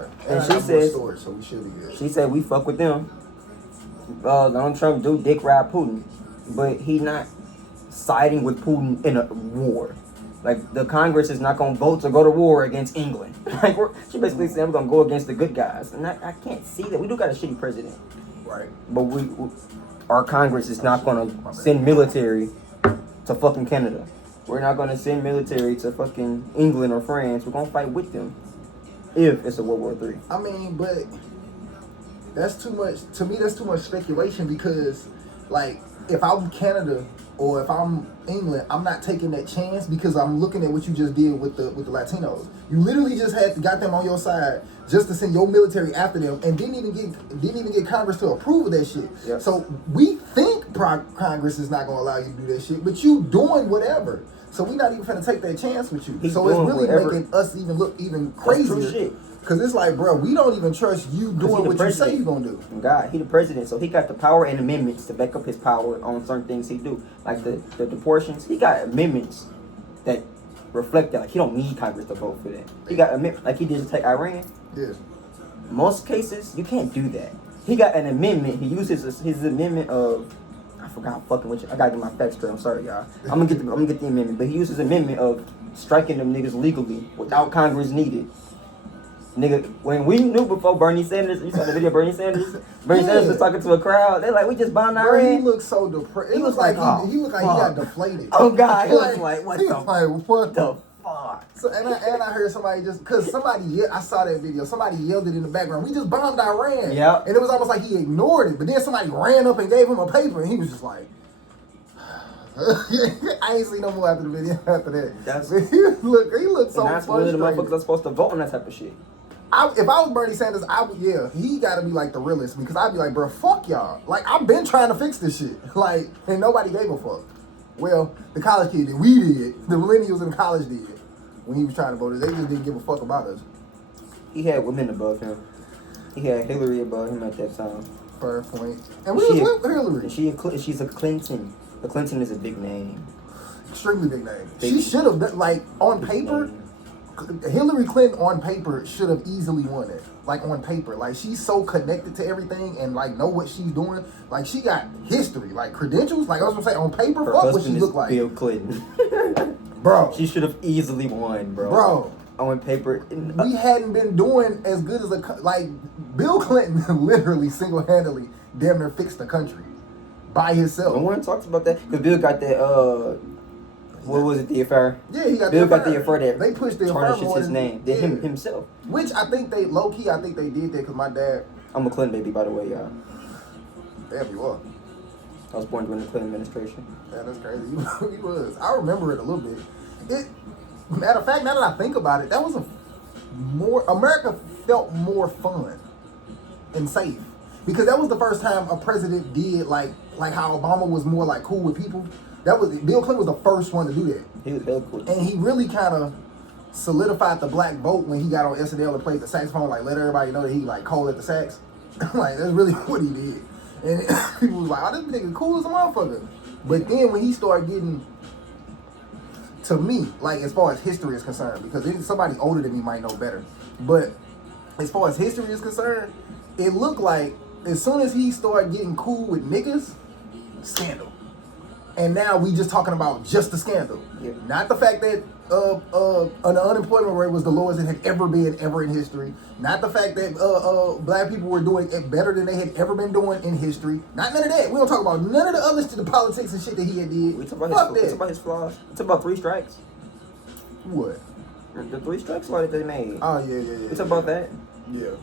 Okay. And she says, storage, so we should be good. She said we fuck with them. Donald Trump do dick ride Putin, but he not siding with Putin in a war. Like, the Congress is not gonna vote to go to war against England. Like, she basically said we're gonna go against the good guys, and I can't see that. We do got a shitty president, right? But our Congress is not gonna send military to fucking Canada. We're not gonna send military to fucking England or France. We're gonna fight with them if it's a World War III. I mean, but that's too much. To me, that's too much speculation because, like, if I'm Canada or if I'm England, I'm not taking that chance because I'm looking at what you just did with the Latinos. You literally just got them on your side just to send your military after them, and didn't even get Congress to approve of that shit. Yep. So we think Congress is not gonna allow you to do that shit, but you doing whatever. So we're not even gonna take that chance with you. He's so it's really whatever. making us even look even crazier. Cause it's like, bro, we don't even trust you doing what you say you're gonna do. God, he the president, so he got the power and amendments to back up his power on certain things he do. Like the portions, he got amendments that reflect that. Like, he don't need Congress to vote for that. He got amendments, like he did to take Iran. Yeah. Most cases, you can't do that. He got an amendment. He uses his amendment of, I forgot fucking which. I gotta get my facts straight. I'm sorry, y'all. I'm gonna get the amendment, but he uses amendment of striking them niggas legally without Congress needed. Nigga, when we knew before Bernie Sanders, you saw the video of Bernie Sanders? Bernie Sanders was talking to a crowd. They're like, we just bombed Iran. He looked so depressed. He was like, he looked like he got deflated. Oh, God. He was like, what the fuck? So, and I heard somebody I saw that video. Somebody yelled it in the background. We just bombed Iran. Yeah. And it was almost like he ignored it. But then somebody ran up and gave him a paper, and he was just like, I ain't seen no more after the video after that. He looked so frustrated. And that's one of the motherfuckers that's supposed to vote on that type of shit. If I was Bernie Sanders, he gotta be like the realest, because I'd be like, bro, fuck y'all. Like, I've been trying to fix this shit. Like, and nobody gave a fuck. Well, the college kid did. We did. The millennials in college did. When he was trying to vote, they just didn't give a fuck about us. He had women above him. He had Hillary above him at that time. Fair point. And we was with Hillary. She's a Clinton. The Clinton is a big name. Extremely big name. She should have, like, on paper, Hillary Clinton on paper should have easily won it. Like, on paper. Like, she's so connected to everything and, like, know what she's doing. Like, she got history. Like, credentials. Like, I was going to say, on paper, Her fuck what she husband look is like. Bill Clinton. Bro. She should have easily won, bro. Bro. On paper. We hadn't been doing as good as Bill Clinton literally single-handedly damn near fixed the country. By himself. No one talks about that. Because Bill got that, what was it, the affair? Yeah, he got Bill the affair. got the affair that they pushed the affair tarnishes his name. Yeah. Himself. Which I think they, low-key, I think they did that because my dad... I'm a Clinton baby, by the way, y'all. Damn, you are. I was born during the Clinton administration. Yeah, that's crazy. He was. I remember it a little bit. Matter of fact, now that I think about it, that was America felt more fun and safe. Because that was the first time a president did like how Obama was more like cool with people. Bill Clinton was the first one to do that. He was hell cool. And he really kind of solidified the black vote when he got on SNL and played the saxophone, like let everybody know that he like cold at the sax. Like, that's really what he did. And people was like, oh, this nigga cool as a motherfucker. But then when he started getting, to me, like as far as history is concerned, because somebody older than me might know better, but as far as history is concerned, it looked like as soon as he started getting cool with niggas, scandal. And now we just talking about just the scandal. Yeah. Not the fact that an unemployment rate was the lowest it had ever been in history. Not the fact that black people were doing it better than they had ever been doing in history. Not none of that. We don't talk about none of the other the politics and shit that he had did. We talk about his flaws. We talk about 3 strikes. What? The 3 strikes law that they made. Oh, yeah. We talk about that. Yeah.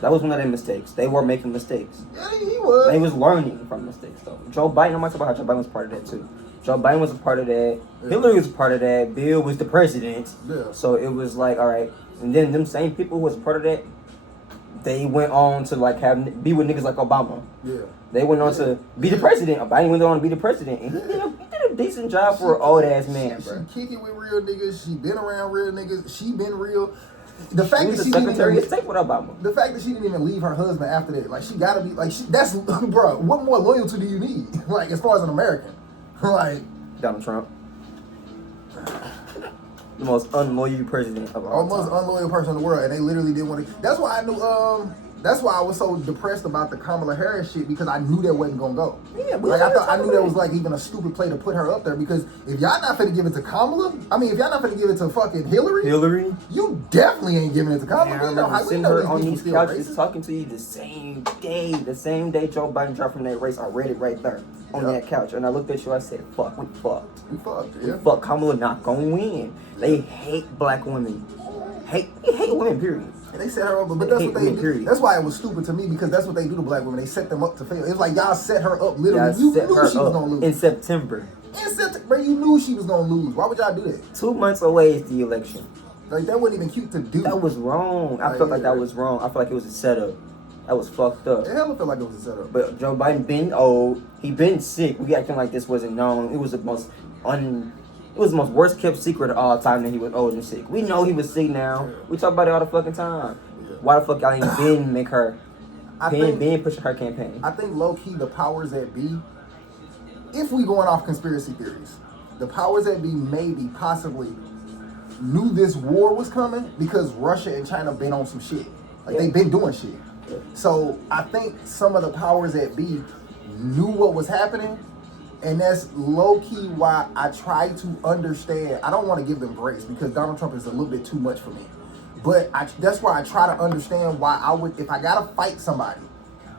That was one of their mistakes. They were making mistakes. Yeah, he was. They was learning from mistakes, though. Joe Biden, I'm talking about how Joe Biden was part of that, too. Joe Biden was a part of that. Yeah. Hillary was a part of that. Bill was the president. Yeah. So it was like, all right. And then them same people who was a part of that, they went on to like be with niggas like Obama. Yeah. They went on to be the president. Biden went on to be the president. And he did a decent job for an old ass man, bro. She kick it with real niggas. She been around real niggas. She been real. The fact she was that she Secretary didn't of State with Obama. The fact that she didn't even leave her husband after that, like she gotta be like that's bro. What more loyalty do you need? Like as far as an American, like Donald Trump. the most unloyal president of all Most time. unloyal person in the world, and they literally didn't want to. That's why I knew. That's why I was so depressed about the Kamala Harris shit, because I knew that wasn't gonna go. Yeah, like I knew that was like even a stupid play to put her up there, because if y'all not finna give it to Kamala, I mean, if y'all not finna give it to fucking Hillary, you definitely ain't giving it to Kamala. Man, I remember seeing her on these couches talking to you the same day Joe Biden dropped from that race. I read it right there on that couch, and I looked at you. I said, "Fuck, we fucked. We fucked. Yeah. Fuck, Kamala not gonna win. They hate black women. They hate women. Period." And they set her up, but that's what they do. That's why it was stupid to me, because that's what they do to black women. They set them up to fail. It's like y'all set her up literally. You knew she was gonna lose in September. Bro, you knew she was gonna lose. Why would y'all do that? 2 months away is the election. Like, that wasn't even cute to do. That was wrong. I felt like that was wrong. I felt like it was a setup. That was fucked up. It hella felt like it was a setup. But Joe Biden been old. He been sick. We acting like this wasn't known. It was the most worst kept secret of all time that he was old and sick. We know he was sick now. We talk about it all the fucking time. Why the fuck y'all ain't been make her been pushing her campaign? I think low key the powers that be, if we going off conspiracy theories, the powers that be maybe possibly knew this war was coming, because Russia and China been on some shit. Like they've been doing shit. So I think some of the powers that be knew what was happening, and that's low key why I try to understand. I don't want to give them grace, because Donald Trump is a little bit too much for me. But that's why I try to understand why I would, if I gotta fight somebody,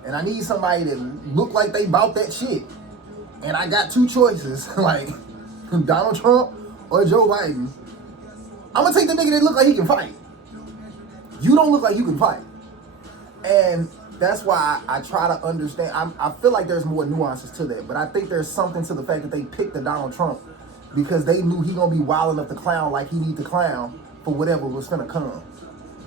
and I need somebody that look like they bout that shit, and I got two choices, like Donald Trump or Joe Biden, I'm gonna take the nigga that look like he can fight. You don't look like you can fight. And that's why I try to understand. I feel like there's more nuances to that, but I think there's something to the fact that they picked the Donald Trump because they knew he gonna be wild enough to clown like he need to clown for whatever was gonna come.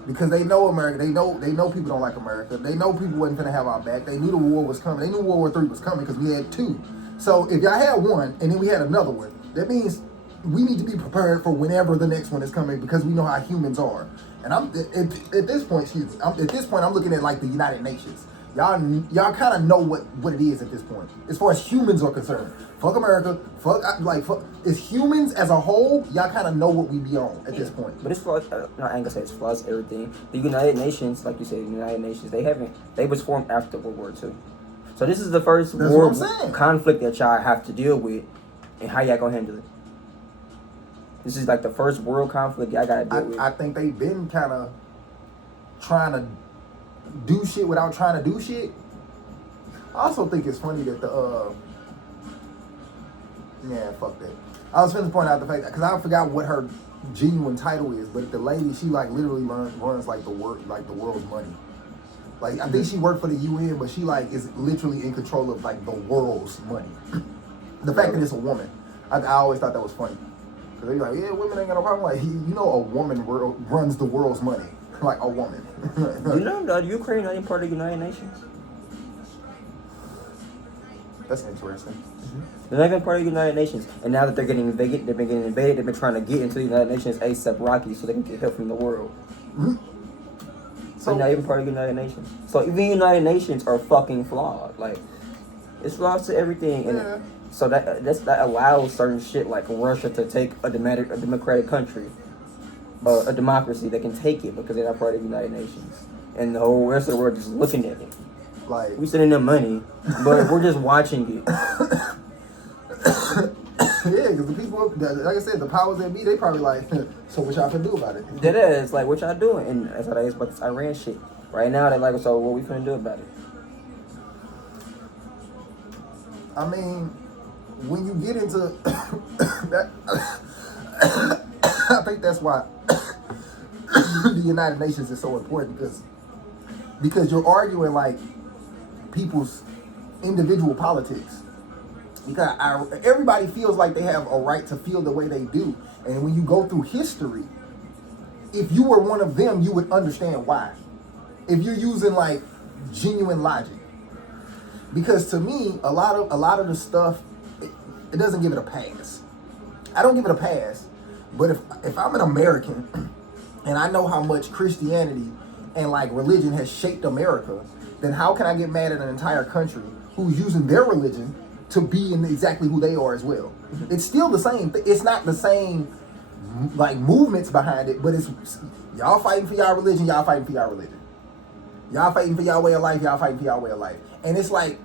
Because they know America, they know people don't like America. They know people wasn't gonna have our back. They knew the war was coming. They knew World War III was coming because we had two. So if y'all had one and then we had another one, that means we need to be prepared for whenever the next one is coming, because we know how humans are. And I'm at this point, I'm looking at like the United Nations. Y'all kind of know what it is at this point, as far as humans are concerned. Fuck America, fuck as humans as a whole, y'all kind of know what we be on at this point. But it's flaws. I ain't gonna say it's flaws. Everything. The United Nations, like you said, the United Nations, they was formed after World War II. So this is the first war conflict that y'all have to deal with, and how y'all gonna handle it. This is like the first world conflict y'all gotta deal with. I think they've been kind of trying to do shit without trying to do shit. I also think it's funny that fuck that. I was finna point out the fact that, because I forgot what her genuine title is, but the lady, she like literally runs like the world's money. Like, I think she worked for the UN, but she like is literally in control of like the world's money. The fact that it's a woman, I always thought that was funny. Cause they be like, yeah, women ain't got no problem. Like, a woman runs the world's money. Like a woman. You know, Ukraine ain't part of the United Nations. That's interesting. They're not even part of the United Nations. And now that they've been getting invaded, they've been trying to get into the United Nations ASAP Rocky so they can get help from the world. Mm-hmm. So they're not even part of the United Nations. So even the United Nations are fucking flawed. Like, it's flaws to everything. And so that allows certain shit like Russia to take a democratic country, a democracy, that can take it because they're not part of the United Nations. And the whole rest of the world just looking at it. Like, we sending them money, but we're just watching it. Yeah, because the people, like I said, the powers that be, they probably like, so what y'all can do about it? That is, like, what y'all doing? And that's how they is about this Iran shit. Right now, they're like, so what we finna do about it? I mean, when you get into that, I think that's why the United Nations is so important, because you're arguing like people's individual politics. Because everybody feels like they have a right to feel the way they do. And when you go through history, if you were one of them, you would understand why. If you're using like genuine logic. Because to me, a lot of the stuff, it doesn't give it a pass. I don't give it a pass. But if I'm an American and I know how much Christianity and like religion has shaped America, then how can I get mad at an entire country who's using their religion to be in exactly who they are as well? It's still the same. It's not the same like movements behind it, but it's y'all fighting for y'all religion, y'all fighting for y'all religion. Y'all fighting for y'all way of life, y'all fighting for y'all way of life. And it's like,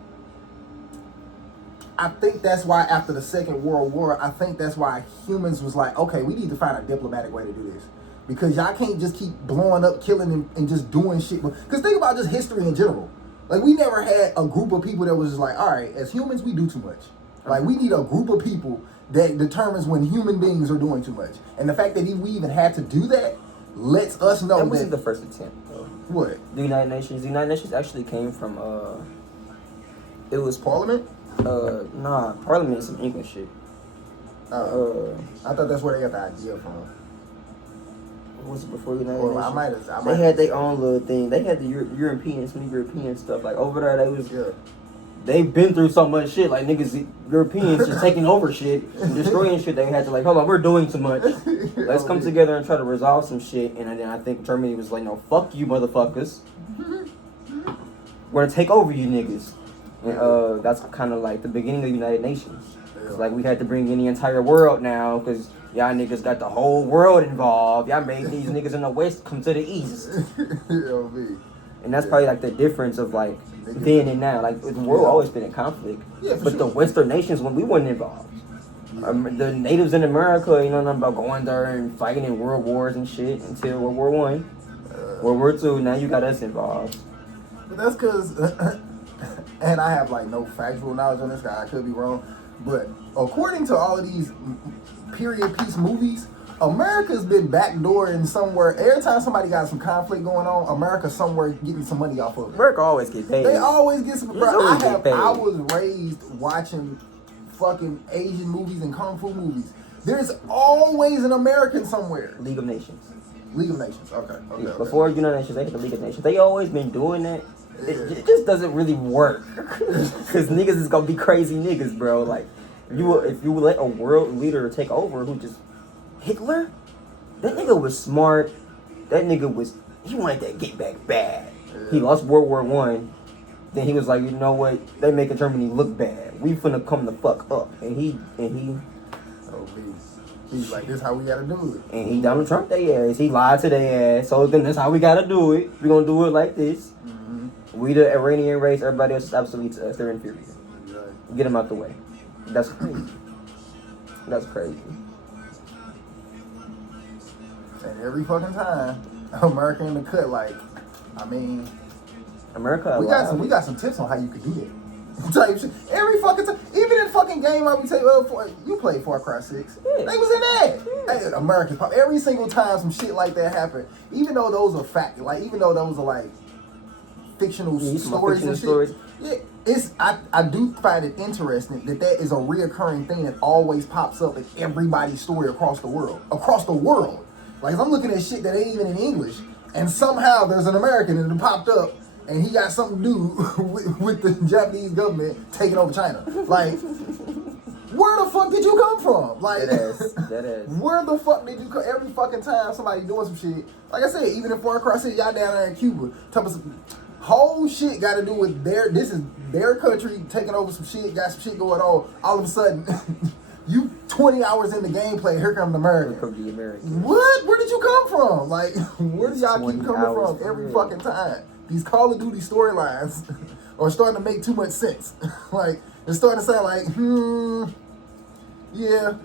I think that's why after the Second World War, I think that's why humans was like, okay, we need to find a diplomatic way to do this. Because y'all can't just keep blowing up, killing, and just doing shit. Because think about just history in general. Like, we never had a group of people that was just like, all right, as humans, we do too much. Like, we need a group of people that determines when human beings are doing too much. And the fact that we even had to do that lets us know that... That wasn't the first attempt, though. What? The United Nations. The United Nations actually came from, it was... Parliament? Nah, Parliament is some English shit. I thought that's where they got the idea from. Was it before the United Nations? They had their own little thing. They had the Europeans, some European stuff. Like, over there, they've been through so much shit. Like, niggas, Europeans just taking over shit and destroying shit. They had to, like, hold on, we're doing too much. Let's come together and try to resolve some shit. And then I think Germany was like, no, fuck you, motherfuckers. We're gonna take over you niggas. And that's kind of like the beginning of the United Nations. It's like we had to bring in the entire world now because y'all niggas got the whole world involved. Y'all made these niggas in the West come to the East. And that's probably like the difference of like then and now. Like the world always been in conflict. But the Western nations, when we weren't involved. The natives in America, you know nothing about going there and fighting in world wars and shit until World War I. World War II, now you got us involved. But that's because... And I have like no factual knowledge on this guy. I could be wrong, but according to all of these period piece movies, America's been backdooring somewhere. Every time somebody got some conflict going on, America's somewhere getting some money off of it. America always get paid. They always get some. Bro, I was raised watching fucking Asian movies and kung fu movies. There's always an American somewhere. League of Nations. League of Nations. Okay. Yeah, before United Nations, they had the League of Nations. They always been doing that. It just doesn't really work because niggas is gonna be crazy niggas, bro. Like if you let a world leader take over who just Hitler, that nigga was smart. That nigga he wanted that get back bad. He lost World War I. Then he was like, you know what? They making Germany look bad. We finna come the fuck up. And he. He's like, this is how we gotta do it. And he Donald Trump their ass. He lied to their ass. So then that's how we gotta do it. We gonna do it like this. We the Iranian race, everybody else is obsolete to us. They're inferior. Right. Get them out the way. That's crazy. That's crazy. And every fucking time, America in the cut, like, I mean, America. We got some tips on how you could do that. Every fucking time, even in fucking game, I would say, you played Far Cry 6. Yeah. They was in that. Hey, American pop. Every single time some shit like that happened, even though those are fact, like even though those are like fictional stories and shit. Yeah, I do find it interesting that is a reoccurring thing that always pops up in everybody's story across the world. Across the world. Like, I'm looking at shit that ain't even in English, and somehow there's an American and it popped up, and he got something to do with the Japanese government taking over China. Like, where the fuck did you come from? Like, that is. Where the fuck did you come? Every fucking time somebody doing some shit. Like I said, even in Far Cry 6, y'all down there in Cuba, whole shit got to do with this is their country taking over some shit, got some shit going on. All of a sudden, you 20 hours in the gameplay, here comes the American. Here comes the American. What? Where did you come from? Like, where do y'all keep coming from every fucking time? These Call of Duty storylines are starting to make too much sense. Like, it's starting to sound like, yeah,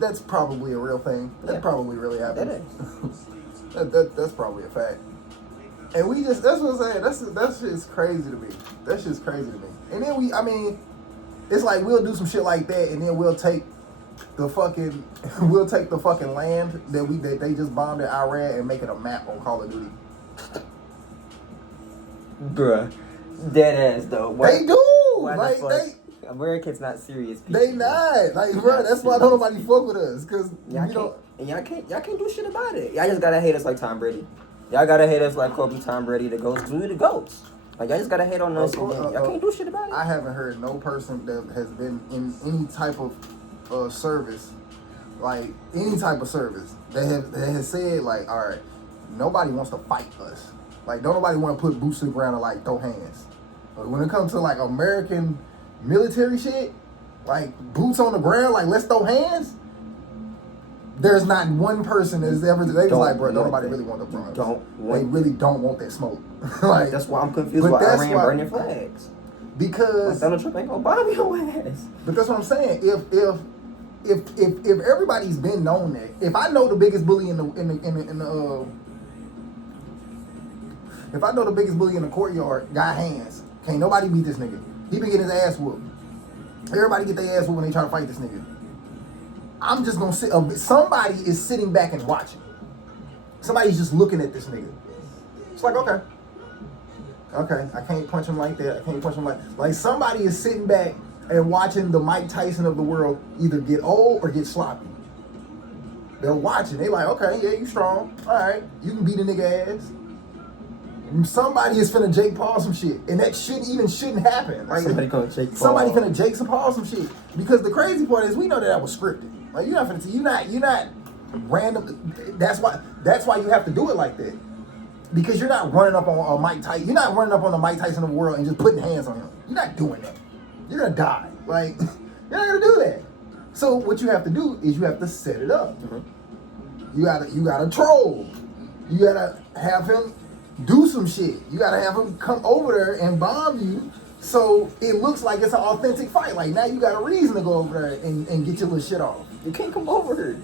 that's probably a real thing. That probably really happened. That's probably a fact. And that's what I'm saying. That's just crazy to me. That's just crazy to me. And then it's like we'll do some shit like that, and then we'll take the fucking land that they just bombed in Iran and make it a map on Call of Duty. Bruh, dead ass though. They do. Like Americans not serious people. They not. Like, bro, that's why don't nobody fuck with us, cause y'all can't do shit about it. Y'all just gotta hate us like Tom Brady. Y'all gotta hate us like Kobe, Tom Brady, the GOATs. We the GOATs. Like, y'all just gotta hate on us. Y'all can't do shit about it. I haven't heard no person that has been in any type of service, like any type of service, that has said like, all right, nobody wants to fight us. Like, don't nobody want to put boots to the ground and like throw hands. But when it comes to like American military shit, like boots on the ground, like let's throw hands. There's not one person that's ever. They was like, bro, nobody really want the bronze. They really don't want that smoke. Like that's why I'm confused why Iran burning flags. Because Donald Trump ain't gonna bomb your ass. But that's what I'm saying. If everybody's been known that, if I know the biggest bully in the if I know the biggest bully in the courtyard got hands, can't nobody beat this nigga. He been getting his ass whooped. Everybody get their ass whooped when they try to fight this nigga. I'm just gonna sit. Somebody is sitting back and watching. Somebody's just looking at this nigga. It's like, okay, I can't punch him like that. I can't punch him like somebody is sitting back and watching the Mike Tyson of the world either get old or get sloppy. They're watching. They like, okay, yeah, you strong. All right, you can beat a nigga ass. Somebody is finna Jake Paul some shit, and that shouldn't happen. Like, somebody finna Jake some Paul some shit. Because the crazy part is we know that was scripted. Like you're not finna you're not random. That's why you have to do it like that. Because you're not running up on Mike Tyson. You're not running up on the Mike Tyson of the world and just putting hands on him. You're not doing that. You're gonna die. Like you're not gonna do that. So what you have to do is you have to set it up. Mm-hmm. You gotta troll. You gotta have him do some shit. You gotta have him come over there and bomb you, so it looks like it's an authentic fight. Like now you got a reason to go over there and get your little shit off. You can't come over here.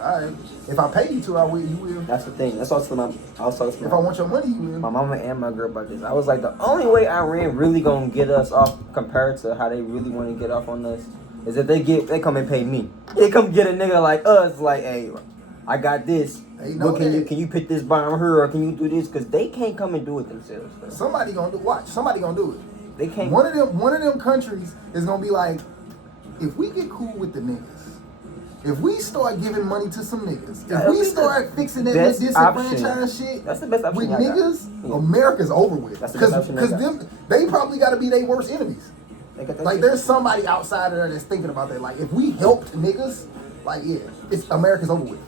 All right. If I pay you to, I will. You will. That's the thing. That's also my. If I want your money, you will. My mama and my girl about this. I was like, the only way Iran really gonna get us off compared to how they really want to get off on us is if they come and pay me. They come get a nigga like us, like, hey, I got this. What can you pick this bomb here or can you do this? Because they can't come and do it themselves. Bro. Somebody gonna do it. They can't. One of them countries is gonna be like, if we get cool with the niggas, if we start giving money to some niggas, if we start fixing that disenfranchised shit, that's the best option with niggas, yeah. America's over with. Because they probably got to be their worst enemies. Like there's somebody outside of there that's thinking about that. Like if we helped niggas, like yeah, it's America's over with.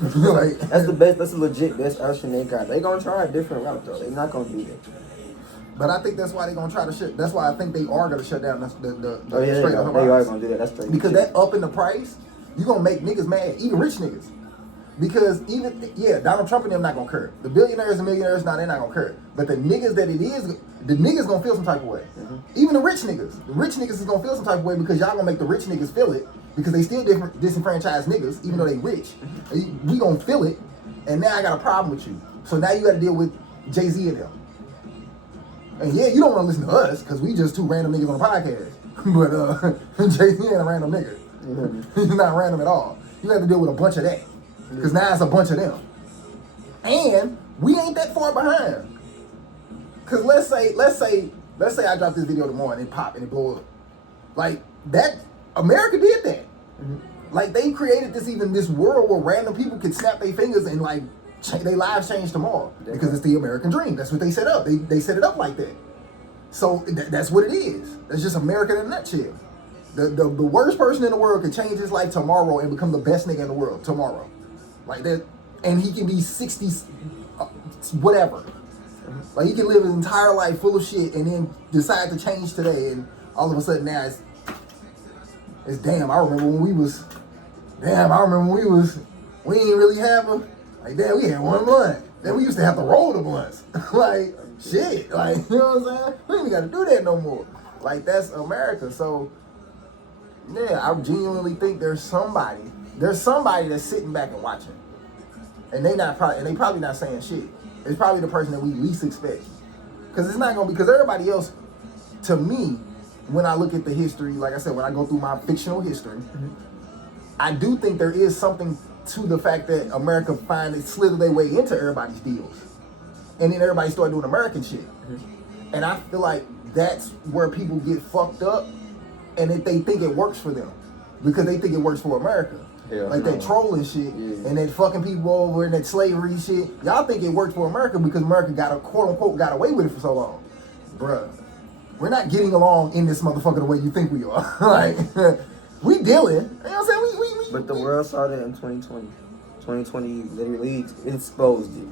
Like, that's the best. That's the legit best option they got. They gonna try a different route though. They not gonna do that. But I think that's why they gonna try to shut. That's why I think they are gonna shut down the straight up. They are gonna do that. That's straight. Because that up in the price, you gonna make niggas mad, even rich niggas. Because Donald Trump and them not gonna care. The billionaires and millionaires, they're not gonna care. But the niggas that it is, the niggas gonna feel some type of way. Mm-hmm. Even the rich niggas is gonna feel some type of way because y'all gonna make the rich niggas feel it because they still disenfranchised niggas, even though they rich. Mm-hmm. We gonna feel it, and now I got a problem with you. So now you got to deal with Jay-Z and them. And yeah, you don't want to listen to us because we just two random niggas on the podcast. But Jay-Z ain't a random nigga. Mm-hmm. He's not random at all. You have to deal with a bunch of that. Because now it's a bunch of them. And we ain't that far behind. Because let's say I drop this video tomorrow and it pop and it blow up. Like that, America did that. Mm-hmm. Like they created this world where random people could snap their fingers and like their lives change tomorrow. Yeah. Because it's the American dream. That's what they set up. They set it up like that. So that's what it is. That's just America in a nutshell. The worst person in the world could change his life tomorrow and become the best nigga in the world tomorrow. Like that, and he can be 60, whatever. Like he can live his entire life full of shit and then decide to change today, and all of a sudden now it's damn. I remember when we ain't really have a like damn. We had one blunt. Then we used to have to roll the blunts. Like shit. Like you know what I'm saying? We ain't got to do that no more. Like that's America. So yeah, I genuinely think there's somebody that's sitting back and watching, and they probably not saying shit. It's probably the person that we least expect, because it's not gonna be because everybody else. To me, when I look at the history, like I said, when I go through my fictional history, mm-hmm. I do think there is something to the fact that America finally slithered their way into everybody's deals, and then everybody started doing American shit, mm-hmm. and I feel like that's where people get fucked up, and that they think it works for them because they think it works for America. Yeah, like that trolling shit and that fucking people over and that slavery shit. Y'all think it worked for America because America quote unquote got away with it for so long. Bruh, we're not getting along in this motherfucker the way you think we are. Like, we dealing. You know what I'm saying? But the world saw that in 2020. 2020 literally exposed it.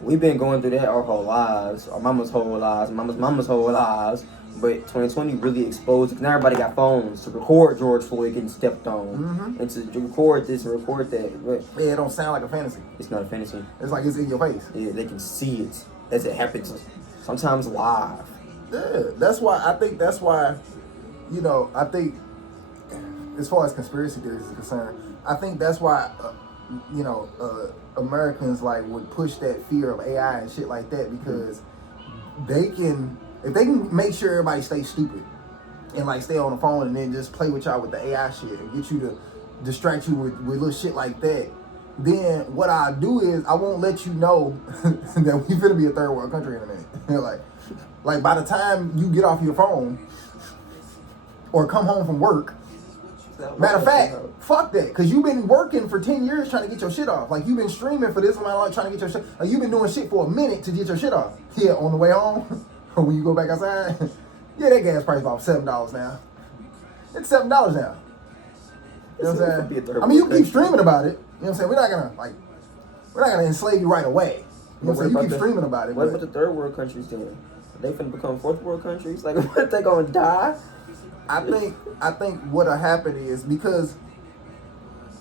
We've been going through that our whole lives, our mama's whole lives, mama's whole lives. But 2020 really exposed, because now everybody got phones to record George Floyd getting stepped on, and to record this and record that. But yeah, it don't sound like a fantasy. it's not a fantasy. It's like it's in your face. Yeah, they can see it as it happens, sometimes live. Yeah, that's why I think you know, I think as far as conspiracy theories is concerned, I think that's why you know, Americans like would push that fear of AI and shit like that, because they can, if they can make sure everybody stays stupid and like stay on the phone and then just play with y'all with the AI shit and get you to distract you with little shit like that, then what I do is I won't let you know that we finna be a third world country in a minute. like by the time you get off your phone or come home from work, matter of fact, fuck that, because you've been working for 10 years trying to get your shit off. Like, you've been streaming for this amount of time trying to get your shit. Like, you've been doing shit for a minute to get your shit off. Yeah, on the way home, or when you go back outside, yeah, that gas price about $7 now. It's $7 now. You know what I'm saying? I mean, you keep streaming about it. You know what I'm saying? We're not gonna enslave you right away. You know what I'm saying? You keep streaming about it. What about the third world countries doing? They finna become fourth world countries? Like, what, they gonna die? I think what'll happen is because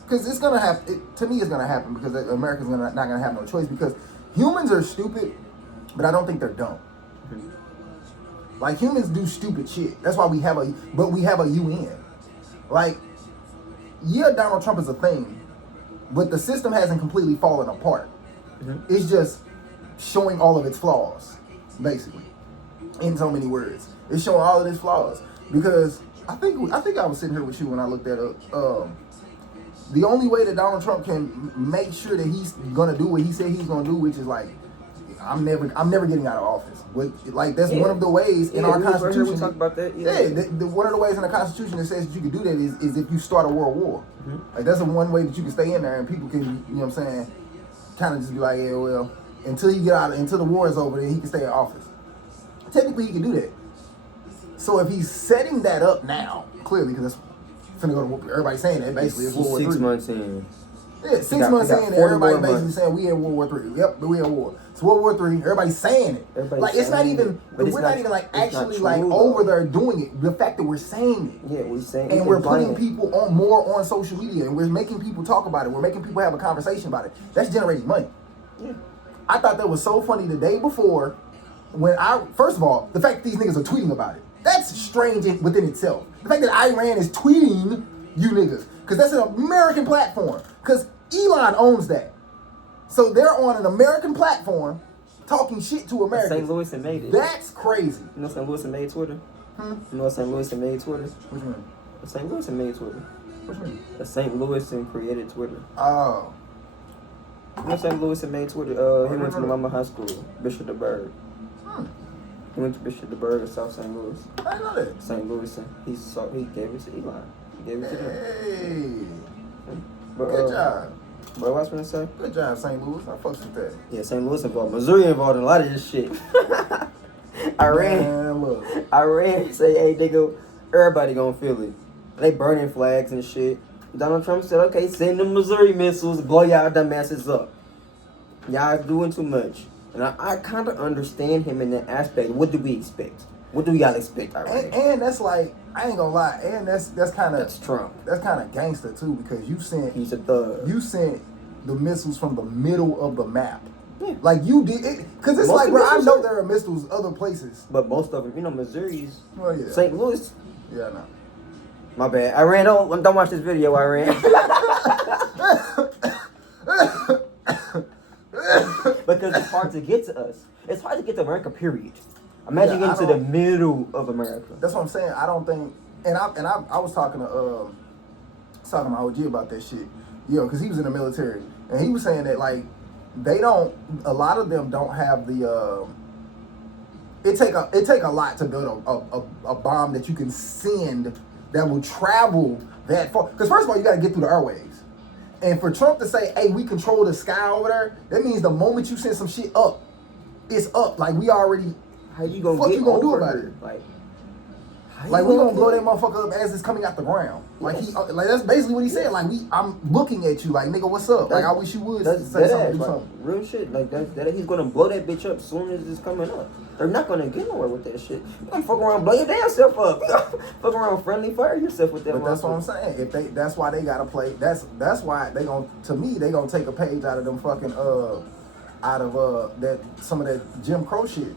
it's gonna happen. To me, it's gonna happen because America's not gonna have no choice, because humans are stupid, but I don't think they're dumb. Like, humans do stupid shit. That's why we have a UN. Like, yeah, Donald Trump is a thing, but the system hasn't completely fallen apart. It's just showing all of its flaws, basically, in so many words. It's showing all of its flaws. Because I think I was sitting here with you when I looked that up. The only way that Donald Trump can make sure that he's gonna do what he said he's gonna do, which is like, I'm never getting out of office. Like, that's one of the ways in our Constitution. We talk about that. One of the ways in the Constitution that says that you can do that is if you start a world war. Like, that's the one way that you can stay in there and people can, you know what I'm saying, kind of just be like, yeah, well, until the war is over, then he can stay in office. Technically, he can do that. So if he's setting that up now, clearly, because it's finna go to war, everybody's saying that basically it's World War III. 6 months in. Yeah, 6 months in, and everybody basically saying we in World War III. Yep, we in war. It's World War III. Everybody's saying it. It's not even. We're not even like actually like over there doing it. The fact that we're saying it. Yeah, we're saying. And we're putting people on more on social media, and we're making people talk about it. We're making people have a conversation about it. That's generating money. Yeah. I thought that was so funny the day before when first of all, the fact that these niggas are tweeting about it. That's strange within itself. The fact that Iran is tweeting you niggas, because that's an American platform. Because Elon owns that. So they're on an American platform talking shit to Americans. St. Louis and made it. That's crazy. You know St. Louis and made Twitter? You know St. Louis and made Twitter? What you mean? St. Louis and made Twitter. What you mean? St. Louis and created Twitter. Oh. You know St. Louis and made Twitter? He went to Loma High School, Bishop DeBerg. He went to Bishop DeBerg in South St. Louis. I didn't know that. St. Louis, he gave it to Elon. He gave it to them. Hey. But, Good job. What was I going to say? Good job, St. Louis. I fucks with that. Yeah, St. Louis involved. Missouri involved in a lot of this shit. Iran say, hey, nigga, everybody gonna feel it. They burning flags and shit. Donald Trump said, okay, send them Missouri missiles, blow y'all dumbasses up. Y'all doing too much. And I kind of understand him in that aspect. What do we expect? What do y'all expect, Iran? And that's like, I ain't gonna lie, and that's kind of... That's Trump. That's kind of gangster, too, because He's a thug. You sent the missiles from the middle of the map. Yeah. Like, you did it, because it's Most like, bro, I know there are missiles other places. But most of them, you know, Missouri's... Well, yeah. St. Louis... Yeah, I know. My bad. Iran, don't watch this video, Iran. Because it's hard to get to us. It's hard to get to America, period. Imagine getting to the middle of America. That's what I'm saying. I don't think, and I was talking to my OG about that shit, because he was in the military, and he was saying that like a lot of them don't have the. It take a lot to build a bomb that you can send that will travel that far. Because first of all, you got to get through the airwaves. And for Trump to say, hey, we control the sky over there, that means the moment you send some shit up, it's up. Like, we already... How you gonna what get you gonna do over about here? it? Like, Like we gonna blow that motherfucker up as it's coming out the ground. Like like that's basically what he said. Like I'm looking at you, like nigga, what's up? Like I wish you would say something, do something. Real shit. Like that he's gonna blow that bitch up as soon as it's coming up. They're not gonna get nowhere with that shit. You gonna fuck around, blow your damn self up. You gonna fuck around, friendly fire yourself with that. But that's what I'm saying. If that's why they gotta play. That's why they gonna take a page out of them fucking that some of that Jim Crow shit.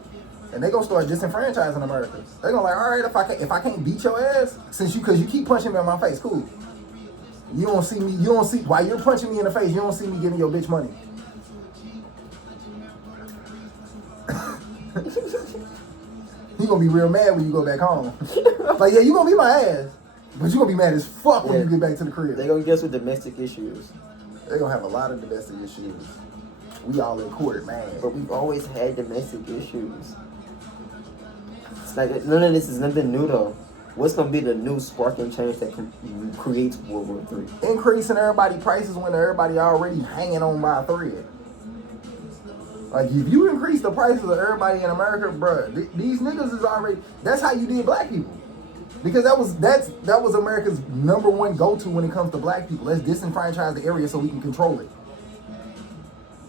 And they gonna start disenfranchising America. They gonna like, all right, if I can't beat your ass, because you keep punching me in my face, cool. You don't see while you're punching me in the face, you don't see me giving your bitch money. You gonna be real mad when you go back home. Like, yeah, you gonna beat my ass, but you gonna be mad as fuck when you get back to the crib. They gonna get us with domestic issues. They gonna have a lot of domestic issues. We all in court, man. But we've always had domestic issues. Like none of this is nothing new though. What's gonna be the new sparking change that creates World War III? Increasing everybody prices when everybody already hanging on by a thread. Like if you increase the prices of everybody in America, bruh, these niggas is already. That's how you did black people, because that was America's number one go-to when it comes to black people. Let's disenfranchise the area so we can control it.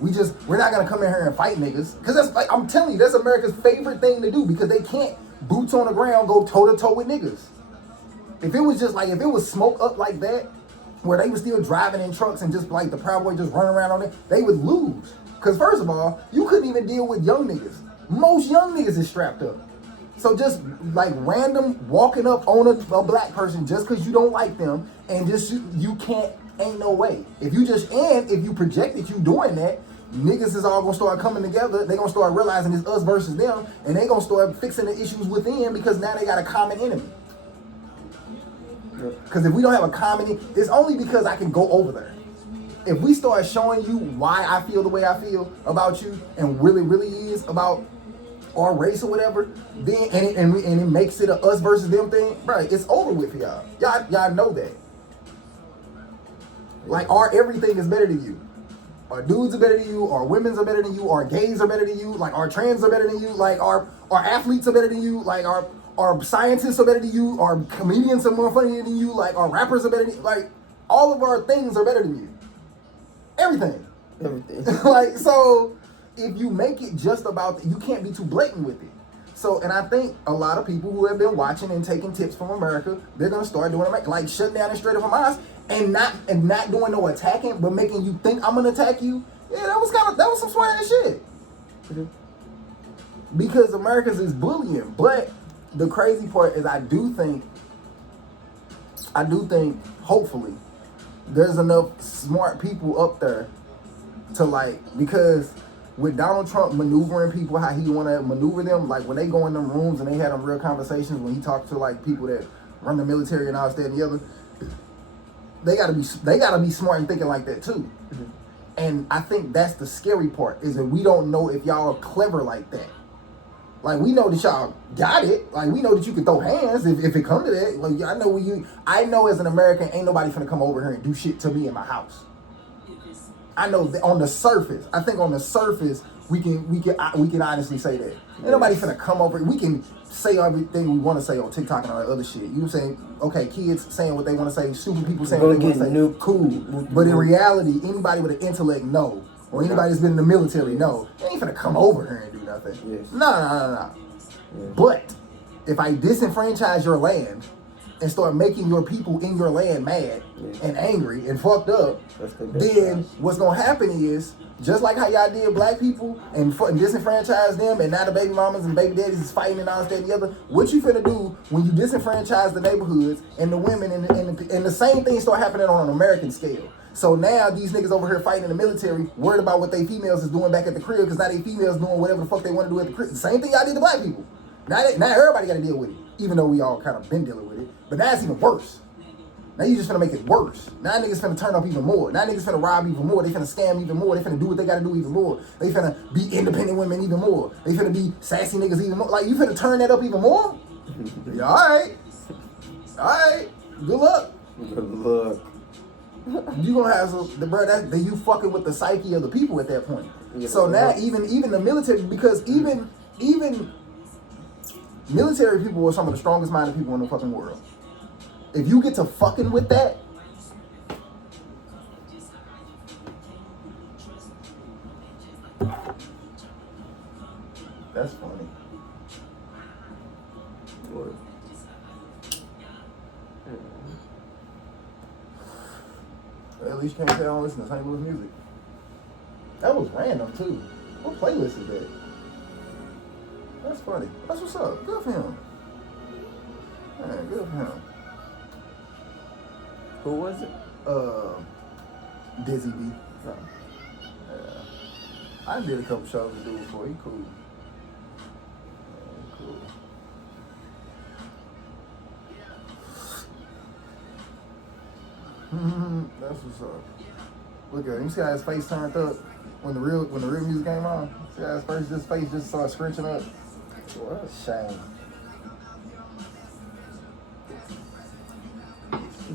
We're not gonna come in here and fight niggas, because that's like I'm telling you, that's America's favorite thing to do, because they can't boots on the ground go toe to toe with niggas. If it was smoke up like that, where they were still driving in trucks and just like the Proud Boy just running around on it, they would lose. Because first of all, you couldn't even deal with young niggas. Most young niggas is strapped up. So just like random walking up on a black person just because you don't like them, and just you can't, ain't no way. If you projected you doing that, niggas is all gonna start coming together. They gonna start realizing it's us versus them, and they gonna start fixing the issues within, because now they got a common enemy. Because if we don't have a common, it's only because I can go over there. If we start showing you why I feel the way I feel about you, and really is about our race or whatever, then and it makes it a us versus them thing, bro, it's over with for y'all. Y'all know that. Like everything is better than you. Our dudes are better than you, our women's are better than you, our gays are better than you, like our trans are better than you, like our athletes are better than you, like our scientists are better than you, our comedians are more funny than you, like our rappers are better than you, like all of our things are better than you. Everything. Like, so if you make it just about, you can't be too blatant with it. So, and I think a lot of people who have been watching and taking tips from America, they're gonna start doing it, like shutting down the Strait of Hamas and not doing no attacking, but making you think I'm gonna attack you. Yeah, that was some smart ass shit. Mm-hmm. Because America's is bullying. But the crazy part is I do think hopefully there's enough smart people up there to like, because with Donald Trump maneuvering people how he want to maneuver them, like when they go in them rooms and they had them real conversations, when he talked to like people that run the military and all that and the other, they gotta be smart and thinking like that too. Mm-hmm. And I think that's the scary part, is that we don't know if y'all are clever like that. Like, we know that y'all got it. Like, we know that you can throw hands if it come to that. Like, I know as an American, ain't nobody finna come over here and do shit to me in my house. I know that on the surface. I think on the surface, we can honestly say that. Ain't nobody finna come over. We can say everything we want to say on TikTok and all that other shit. You know what I'm saying? Okay, kids saying what they want to say, stupid people saying what they want to say. Cool. But in reality, anybody with an intellect, no. Or anybody that's been in the military, no. They ain't finna come over here and do nothing. Yes. No. Yeah. But if I disenfranchise your land and start making your people in your land mad and angry and fucked up, then what's gonna happen is, just like how y'all did black people and disenfranchise them, and now the baby mamas and baby daddies is fighting and all this, that, and the other, what you finna do when you disenfranchise the neighborhoods and the women and the same thing start happening on an American scale? So now these niggas over here fighting in the military, worried about what they females is doing back at the crib, because now they females doing whatever the fuck they want to do at the crib. The same thing y'all did to black people. Now everybody got to deal with it, even though we all kind of been dealing with it. But now it's even worse. Now you just finna make it worse. Now niggas finna turn up even more. Now niggas finna rob even more. They finna scam even more. They finna do what they gotta do even more. They finna be independent women even more. They finna be sassy niggas even more. Like, you finna turn that up even more? Yeah, alright. Good luck. You gonna have some, bro, that you fucking with the psyche of the people at that point. So now even the military, because even Military people are some of the strongest minded people in the fucking world. If you get to fucking with that, that's funny. What? At least you can't say I don't listen to St. Louis music. That was random too. What playlist is that? That's funny. That's what's up. Good for him. Man, good for him. Who was it? Dizzy B. No. Yeah. I did a couple shows with dude before. He cool. Yeah, he cool. That's what's up. Look at him. You see how his face turned up when the real music came on? See how his face just started scrunching up? What a shame.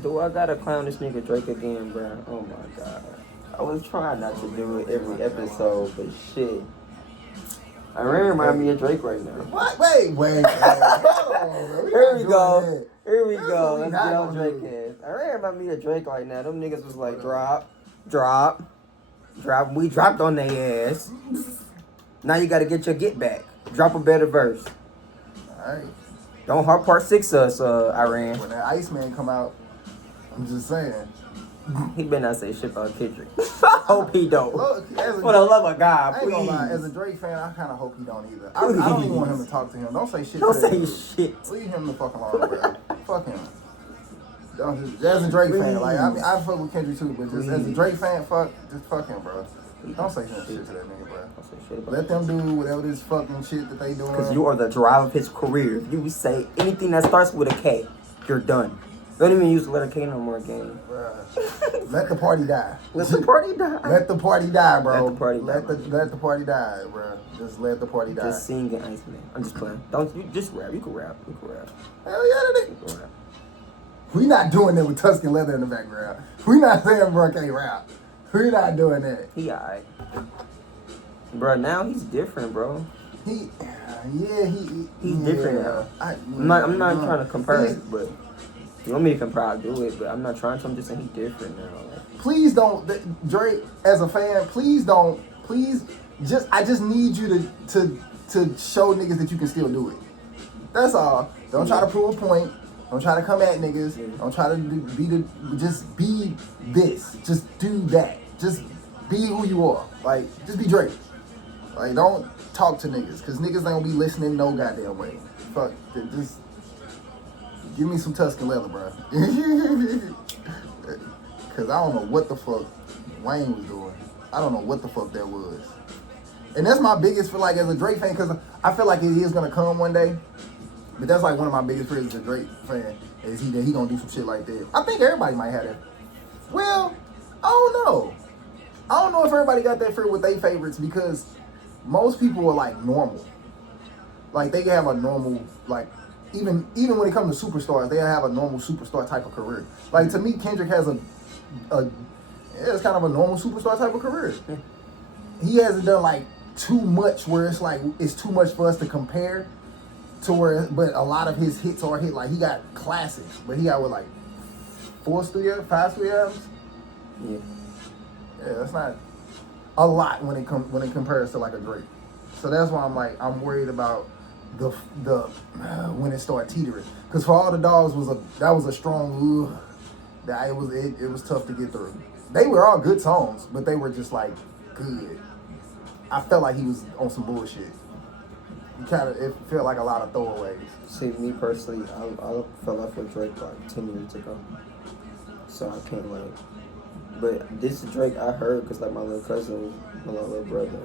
Do I gotta clown this nigga Drake again, bro? Oh my god. I was trying not to do it every episode, but shit. I really remind me of Drake right now. What? Wait. Here we go. Here we That's go. what we Let's not get on gonna Drake do. ass. I really remind me of Drake right now. Them niggas was like, drop. We dropped on their ass. Now you gotta get your get back. Drop a better verse. Alright. Don't hard part 6 us, Iran. When that Iceman come out, I'm just saying. He better not say shit about Kendrick. I hope he don't. Look, For the love of God, I ain't please. gonna lie, as a Drake fan, I kind of hope he don't either. I don't even want him to talk to him. Don't say shit Don't to say him. shit. Leave him the fuck alone, bro. Fuck him. As a Drake fan, like, I mean, I fuck with Kendrick too, but just as a Drake fan, fuck him, bro. Don't say some shit to that nigga, bro. Don't say shit about Let them do whatever this fucking shit that they doing. Because you are the drive of his career. If you say anything that starts with a K, you're done. Don't even use the letter K no more, gang. Bruh. Let the party die. Let the party die. Let the party die, bro. Let the party die, Let the party die, bro. Just let the party die. Just sing it, Iceman. I'm just playing. Don't you just rap. You can rap. Hell yeah, that You nigga. can rap. We not doing that with Tuscan Leather in the background. We not saying bro can't rap. We not doing that. He alright. Bro, now he's different, bro. He's different now. I'm not trying to compare it, but you want me to compare, I'll do it, but I'm not trying to. I'm just saying he's different now. Like, please don't, Drake, as a fan, please I just need you to show niggas that you can still do it. That's all. Don't try to prove a point. Don't try to come at niggas. Don't try to just be this. Just do that. Just be who you are. Like, just be Drake. Like, don't talk to niggas, because niggas ain't gonna be listening no goddamn way. Fuck, just give me some Tuscan Leather, bro. Because I don't know what the fuck Wayne was doing. I don't know what the fuck that was. And that's my biggest, like, as a Drake fan, because I feel like it is gonna come one day. But that's like one of my biggest fears as a Drake fan, is he gonna do some shit like that. I think everybody might have that. Well, I don't know. I don't know if everybody got that fear with their favorites, because most people are like normal. Like, they have a normal, like, even when it comes to superstars, they have a normal superstar type of career. Like, to me, Kendrick has it's kind of a normal superstar type of career. He hasn't done like too much where it's like it's too much for us to compare to where, but a lot of his hits are hit. Like, he got classics, but he got with like 5 studio albums. yeah. Yeah, that's not a lot when it compares to like a Drake. So that's why I'm worried about the when it started teetering. Because For All the Dogs was a strong that it was tough to get through. They were all good songs, but they were just like good. I felt like he was on some bullshit. It felt like a lot of throwaways. See, me personally, I fell off with Drake like 10 years ago. So I can't like. But this Drake I heard because like my little cousin, my little brother,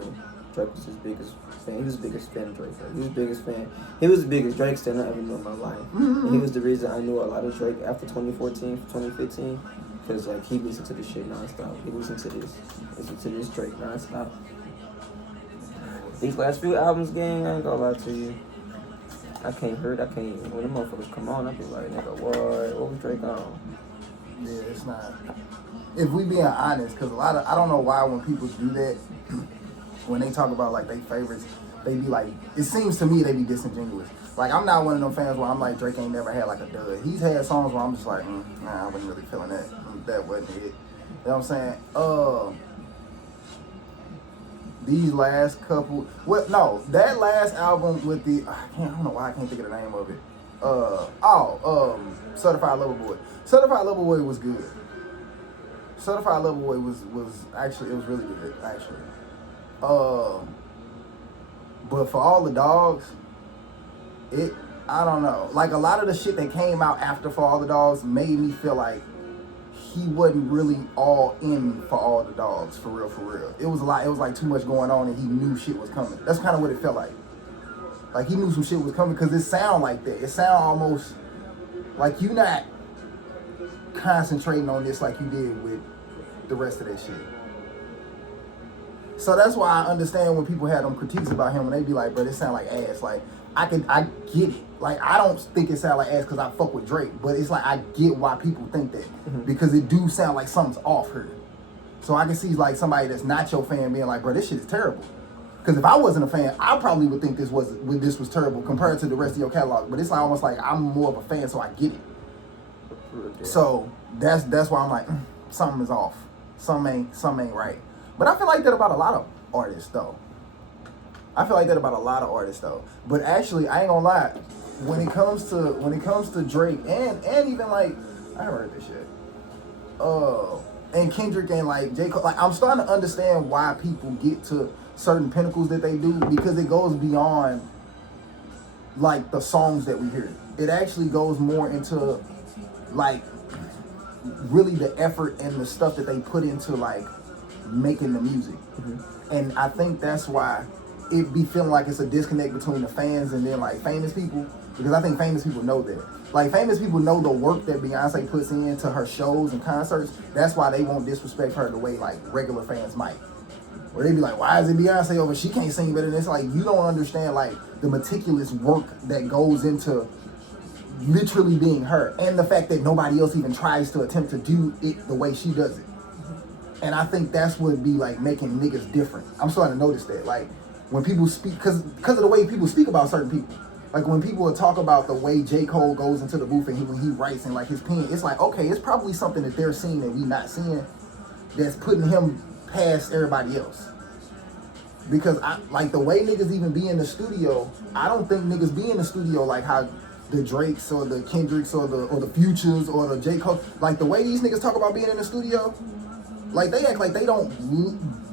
Drake was his biggest fan. He was the biggest fan of Drake. Like, he was the biggest fan. He was the biggest Drake fan I ever knew in my life. Mm-hmm. And he was the reason I knew a lot of Drake after 2014, 2015. Because like he listened to this shit nonstop. He listened to this Drake nonstop. These last few albums, gang, I ain't gonna lie to you. I can't when the motherfuckers come on, I be like, nigga, what was Drake on? Yeah, it's not. If we being honest, because I don't know why when people do that, when they talk about like their favorites, they be like, it seems to me they be disingenuous. Like, I'm not one of them fans where I'm like, Drake ain't never had like a dud. He's had songs where I'm just like, nah, I wasn't really feeling that. That wasn't it. You know what I'm saying? These last couple, that last album with the, I don't know why I can't think of the name of it. Certified Lover Boy. Certified Lover Boy was good. Certified Lover Boy was actually, it was really good, actually. But for All the Dogs, I don't know. Like, a lot of the shit that came out after For All the Dogs made me feel like he wasn't really all in For All the Dogs, for real. It was like too much going on and he knew shit was coming. That's kind of what it felt like. Like, he knew some shit was coming because it sound like that. It sound almost like you not concentrating on this like you did with the rest of that shit. So that's why I understand when people had them critiques about him and they be like, bro, this sound like ass. Like, I get it. Like, I don't think it sound like ass because I fuck with Drake, but it's like I get why people think that because it do sound like something's off here. So I can see like somebody that's not your fan being like, bro, this shit is terrible. Because if I wasn't a fan, I probably would think this was terrible compared to the rest of your catalog. But it's like almost like I'm more of a fan, so I get it. Yeah. So that's why I'm like, something is off. Something ain't right. But I feel like that about a lot of artists, though. But actually, I ain't gonna lie. When it comes to Drake and even like, I heard this shit. And Kendrick and like J. Cole, like I'm starting to understand why people get to certain pinnacles that they do because it goes beyond like the songs that we hear. It actually goes more into like really the effort and the stuff that they put into like making the music. And I think that's why it be feeling like it's a disconnect between the fans and then like famous people, because I think famous people know that. Like, famous people know the work that Beyonce puts into her shows and concerts. That's why they won't disrespect her the way like regular fans might. Or they be like, why is it Beyonce over? She can't sing better than this. Like, you don't understand like the meticulous work that goes into literally being her, and the fact that nobody else even tries to attempt to do it the way she does it. And I think that's what be like making niggas different. I'm starting to notice that. Like, when people speak, because of the way people speak about certain people. Like, when people talk about the way J. Cole goes into the booth and when he writes and like his pen, it's like, okay, it's probably something that they're seeing that we not seeing that's putting him past everybody else. Because I like the way niggas even be in the studio. I don't think niggas be in the studio like how the Drakes or the Kendricks or the Futures or the J. Cole, like the way these niggas talk about being in the studio, like they act like they don't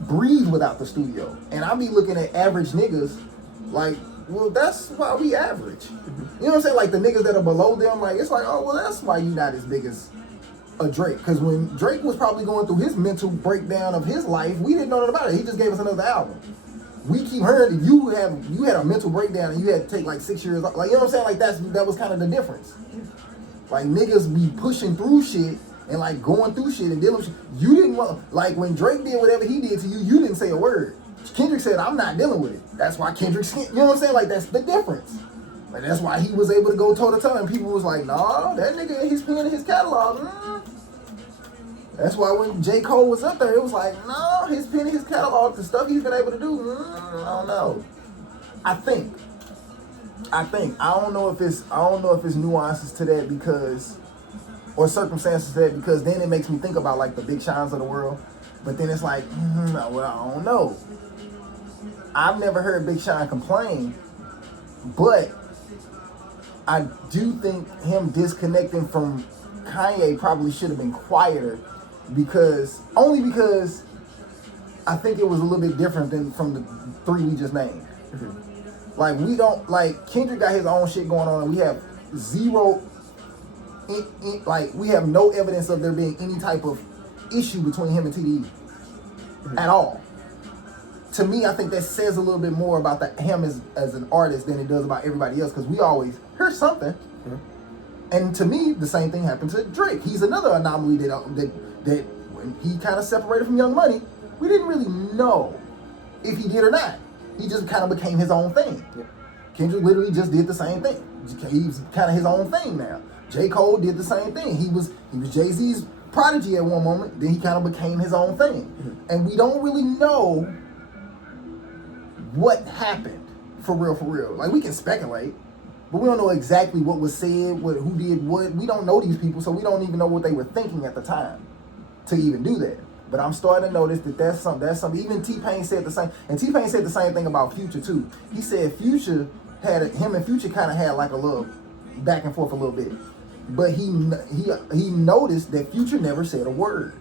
breathe without the studio. And I be looking at average niggas like, well, that's why we average. You know what I'm saying? Like the niggas that are below them, like it's like, oh, well, that's why you not as big as a Drake. Because when Drake was probably going through his mental breakdown of his life, we didn't know nothing about it. He just gave us another album. We keep hearing that you had a mental breakdown and you had to take like 6 years off. Like, you know what I'm saying? Like that was kind of the difference. Like niggas be pushing through shit and like going through shit and dealing with shit. You didn't want, like when Drake did whatever he did to you, you didn't say a word. Kendrick said, I'm not dealing with it. That's why Kendrick's, you know what I'm saying? Like that's the difference. Like that's why he was able to go toe to toe and people was like, nah, that nigga, he's pen in his catalog. That's why when J. Cole was up there, it was like, no, his pen in his catalog, the stuff he's been able to do, I don't know. I think. I don't know if it's nuances to that because, or circumstances to that, because then it makes me think about like the Big Seans of the world. But then it's like, well, I don't know. I've never heard Big Sean complain, but I do think him disconnecting from Kanye probably should have been quieter because I think it was a little bit different than from the three we just named. Like we don't, like Kendrick got his own shit going on and we have zero, like we have no evidence of there being any type of issue between him and TDE at all. To me, I think that says a little bit more about him as an artist than it does about everybody else because we always hear something. And to me, the same thing happened to Drake. He's another anomaly that when he kind of separated from Young Money, we didn't really know if he did or not. He just kind of became his own thing. Kendrick literally just did the same thing. He's kind of his own thing now. J. Cole did the same thing. He was Jay-Z's prodigy at one moment, then he kind of became his own thing. And we don't really know what happened for real. Like, we can speculate, but we don't know exactly what was said, who did what. We don't know these people, so we don't even know what they were thinking at the time to even do that. But I'm starting to notice that that's something. Even T-Pain said the same, and T-Pain said the same thing about Future too. He said Future him and Future kind of had like a little back and forth a little bit, but he noticed that Future never said a word.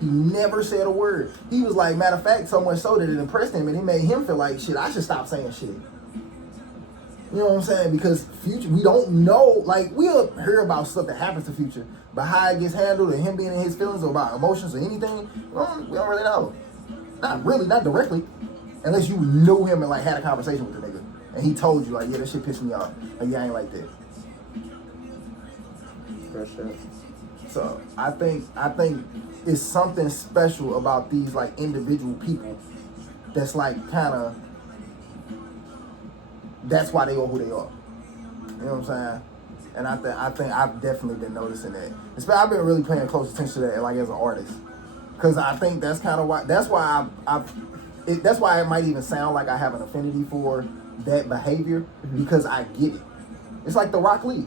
He never said a word. He was like, matter of fact, so much so that it impressed him, and it made him feel like, shit, I should stop saying shit. You know what I'm saying? Because Future, we don't know, like, we'll hear about stuff that happens to Future, but how it gets handled and him being in his feelings or about emotions or anything, we don't really know. Not really, not directly. Unless you knew him and, like, had a conversation with the nigga. And he told you, like, yeah, that shit pissed me off. Like, yeah, I ain't like that. For sure. So, I think it's something special about these, like, individual people that's, like, kind of, that's why they are who they are. You know what I'm saying? And I think I've definitely been noticing that. I've been really paying close attention to that, like, as an artist, because I think that's kind of why. That's why that's why it might even sound like I have an affinity for that behavior, because I get it. It's like the Rock Lee.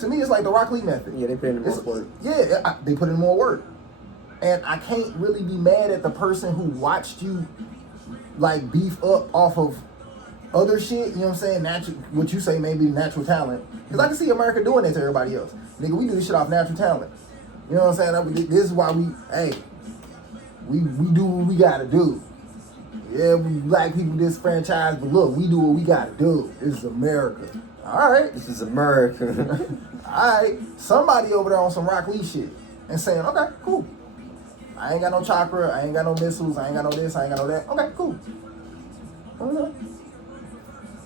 To me, it's like the Rock Lee method. Yeah, they put in more work. Yeah, they put in more work, and I can't really be mad at the person who watched you, like, beef up off of other shit, you know what I'm saying? Natural, what you say maybe natural talent. Because I can see America doing that to everybody else. Nigga, we do this shit off natural talent. You know what I'm saying? This is why we do what we gotta do. Yeah, we black people disfranchised, but look, we do what we gotta do. This is America. Alright. This is America. Alright. Somebody over there on some Rock Lee shit and saying, okay, cool. I ain't got no chakra, I ain't got no missiles, I ain't got no this, I ain't got no that. Okay, cool.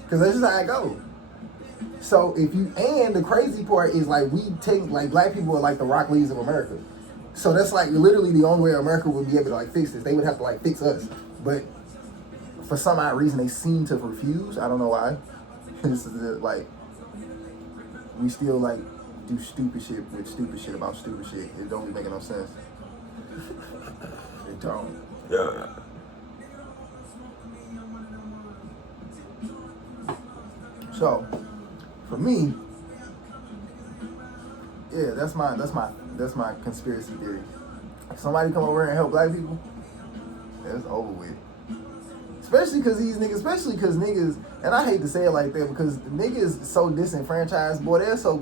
Because that's just how it goes. So and the crazy part is, like, we take, like, black people are like the Rock Lees of America. So that's, like, literally the only way America would be able to, like, fix this. They would have to, like, fix us. But for some odd reason, they seem to refuse. I don't know why. This is, like, we still, like, do stupid shit with stupid shit about stupid shit. It don't be making no sense. It don't. Yeah. So, for me, yeah, that's my conspiracy theory. If somebody come over here and help black people, it's over with. Especially because niggas, and I hate to say it like that, because niggas so disenfranchised, boy, they so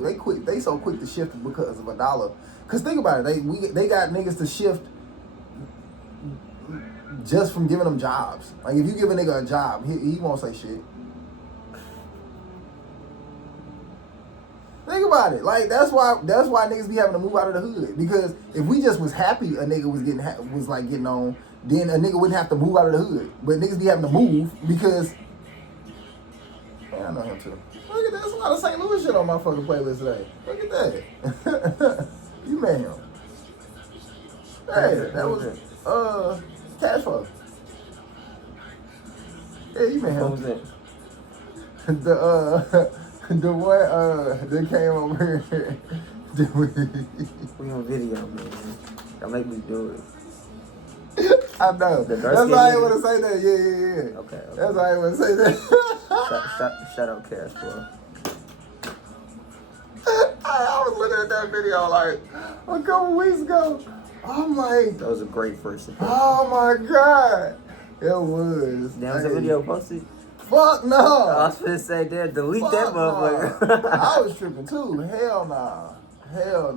quick to shift because of $1. Cause think about it, they got niggas to shift just from giving them jobs. Like, if you give a nigga a job, he won't say shit. Think about it. Like, that's why niggas be having to move out of the hood. Because if we just was happy a nigga was getting on, then a nigga wouldn't have to move out of the hood. But niggas be having to move because, yeah, I know him too. Look at that. There's a lot of St. Louis shit on my fucking playlist today. Look at that. You met him. Hey, that was Cash Flow. Yeah, you met him. What was that? The one that came over here. We on video, man. Don't make me do it. I know. That's why I want to say that. Yeah. Okay. That's why I want to say that. Shout out Cash Flow. I was looking at that video like a couple weeks ago. I'm like, that was a great first impression. Oh my god, it was. That was a video posted. Fuck no. I was finna say that. Delete Fuck that motherfucker. No. I was tripping too. Hell nah. Hell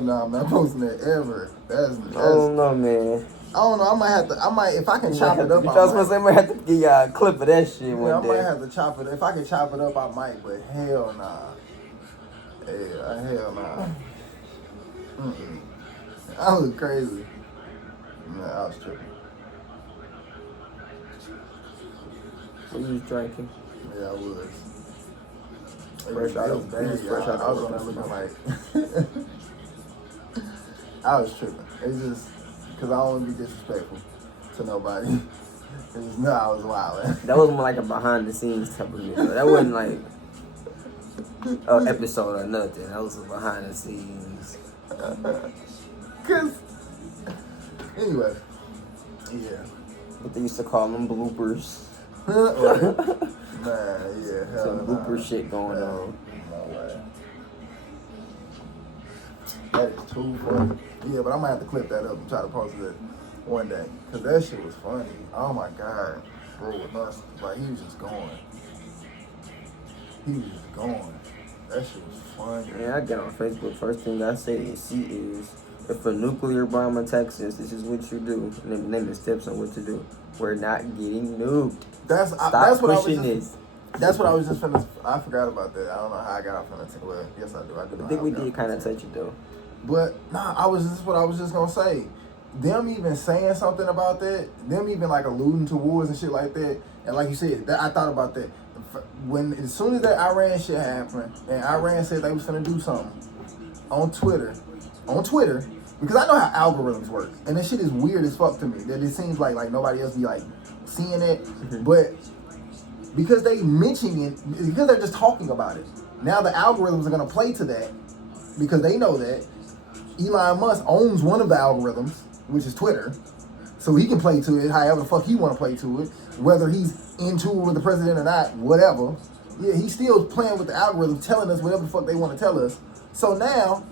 no, I'm not posting that ever. That's I don't know, man. I don't know. I might, if I can chop it up. I was gonna say, I might have to give y'all a clip of that shit one day. I might have to chop it. If I can chop it up, I might. But hell nah. Hell nah. I was crazy. Nah, I was tripping. What you was drinking? Yeah, I was. Fresh out of bed. I was on there looking like. I was tripping. It's just because I don't want to be disrespectful to nobody. It's just, no, I was wilding. That was more like a behind the scenes type of video. That wasn't like an episode or nothing. That was a behind the scenes. Cause anyway, yeah. What they used to call them bloopers. Right. Man, yeah, hell Some blooper shit going on. No way. That is too funny. Yeah, but I'm gonna have to clip that up and try to post it one day. Cause that shit was funny. Oh my god. Bro was nuts. Like, he was just going. He was just going. That shit was funny. Yeah, I get on Facebook. First thing I say is, if a nuclear bomb attacks us, this is what you do. And then name the steps on what to do. We're not getting nuked. That's Stop what pushing I was this. That's what I was just finna. I forgot about that. I don't know how I got off on that. Well, yes I do. I think we did kind of touch it though. But nah, this is what I was just gonna say. Them even saying something about that, them even like alluding to wars and shit like that, and like you said, I thought about that. As soon as that Iran shit happened, and Iran said they was gonna do something on Twitter, because I know how algorithms work, and this shit is weird as fuck to me. That it seems like nobody else be like seeing it, but because they mentioning it, because they're just talking about it. Now the algorithms are gonna play to that because they know that Elon Musk owns one of the algorithms, which is Twitter, so he can play to it however the fuck he want to play to it, whether he's into it with the president or not, whatever. Yeah, he's still playing with the algorithm, telling us whatever the fuck they want to tell us. So now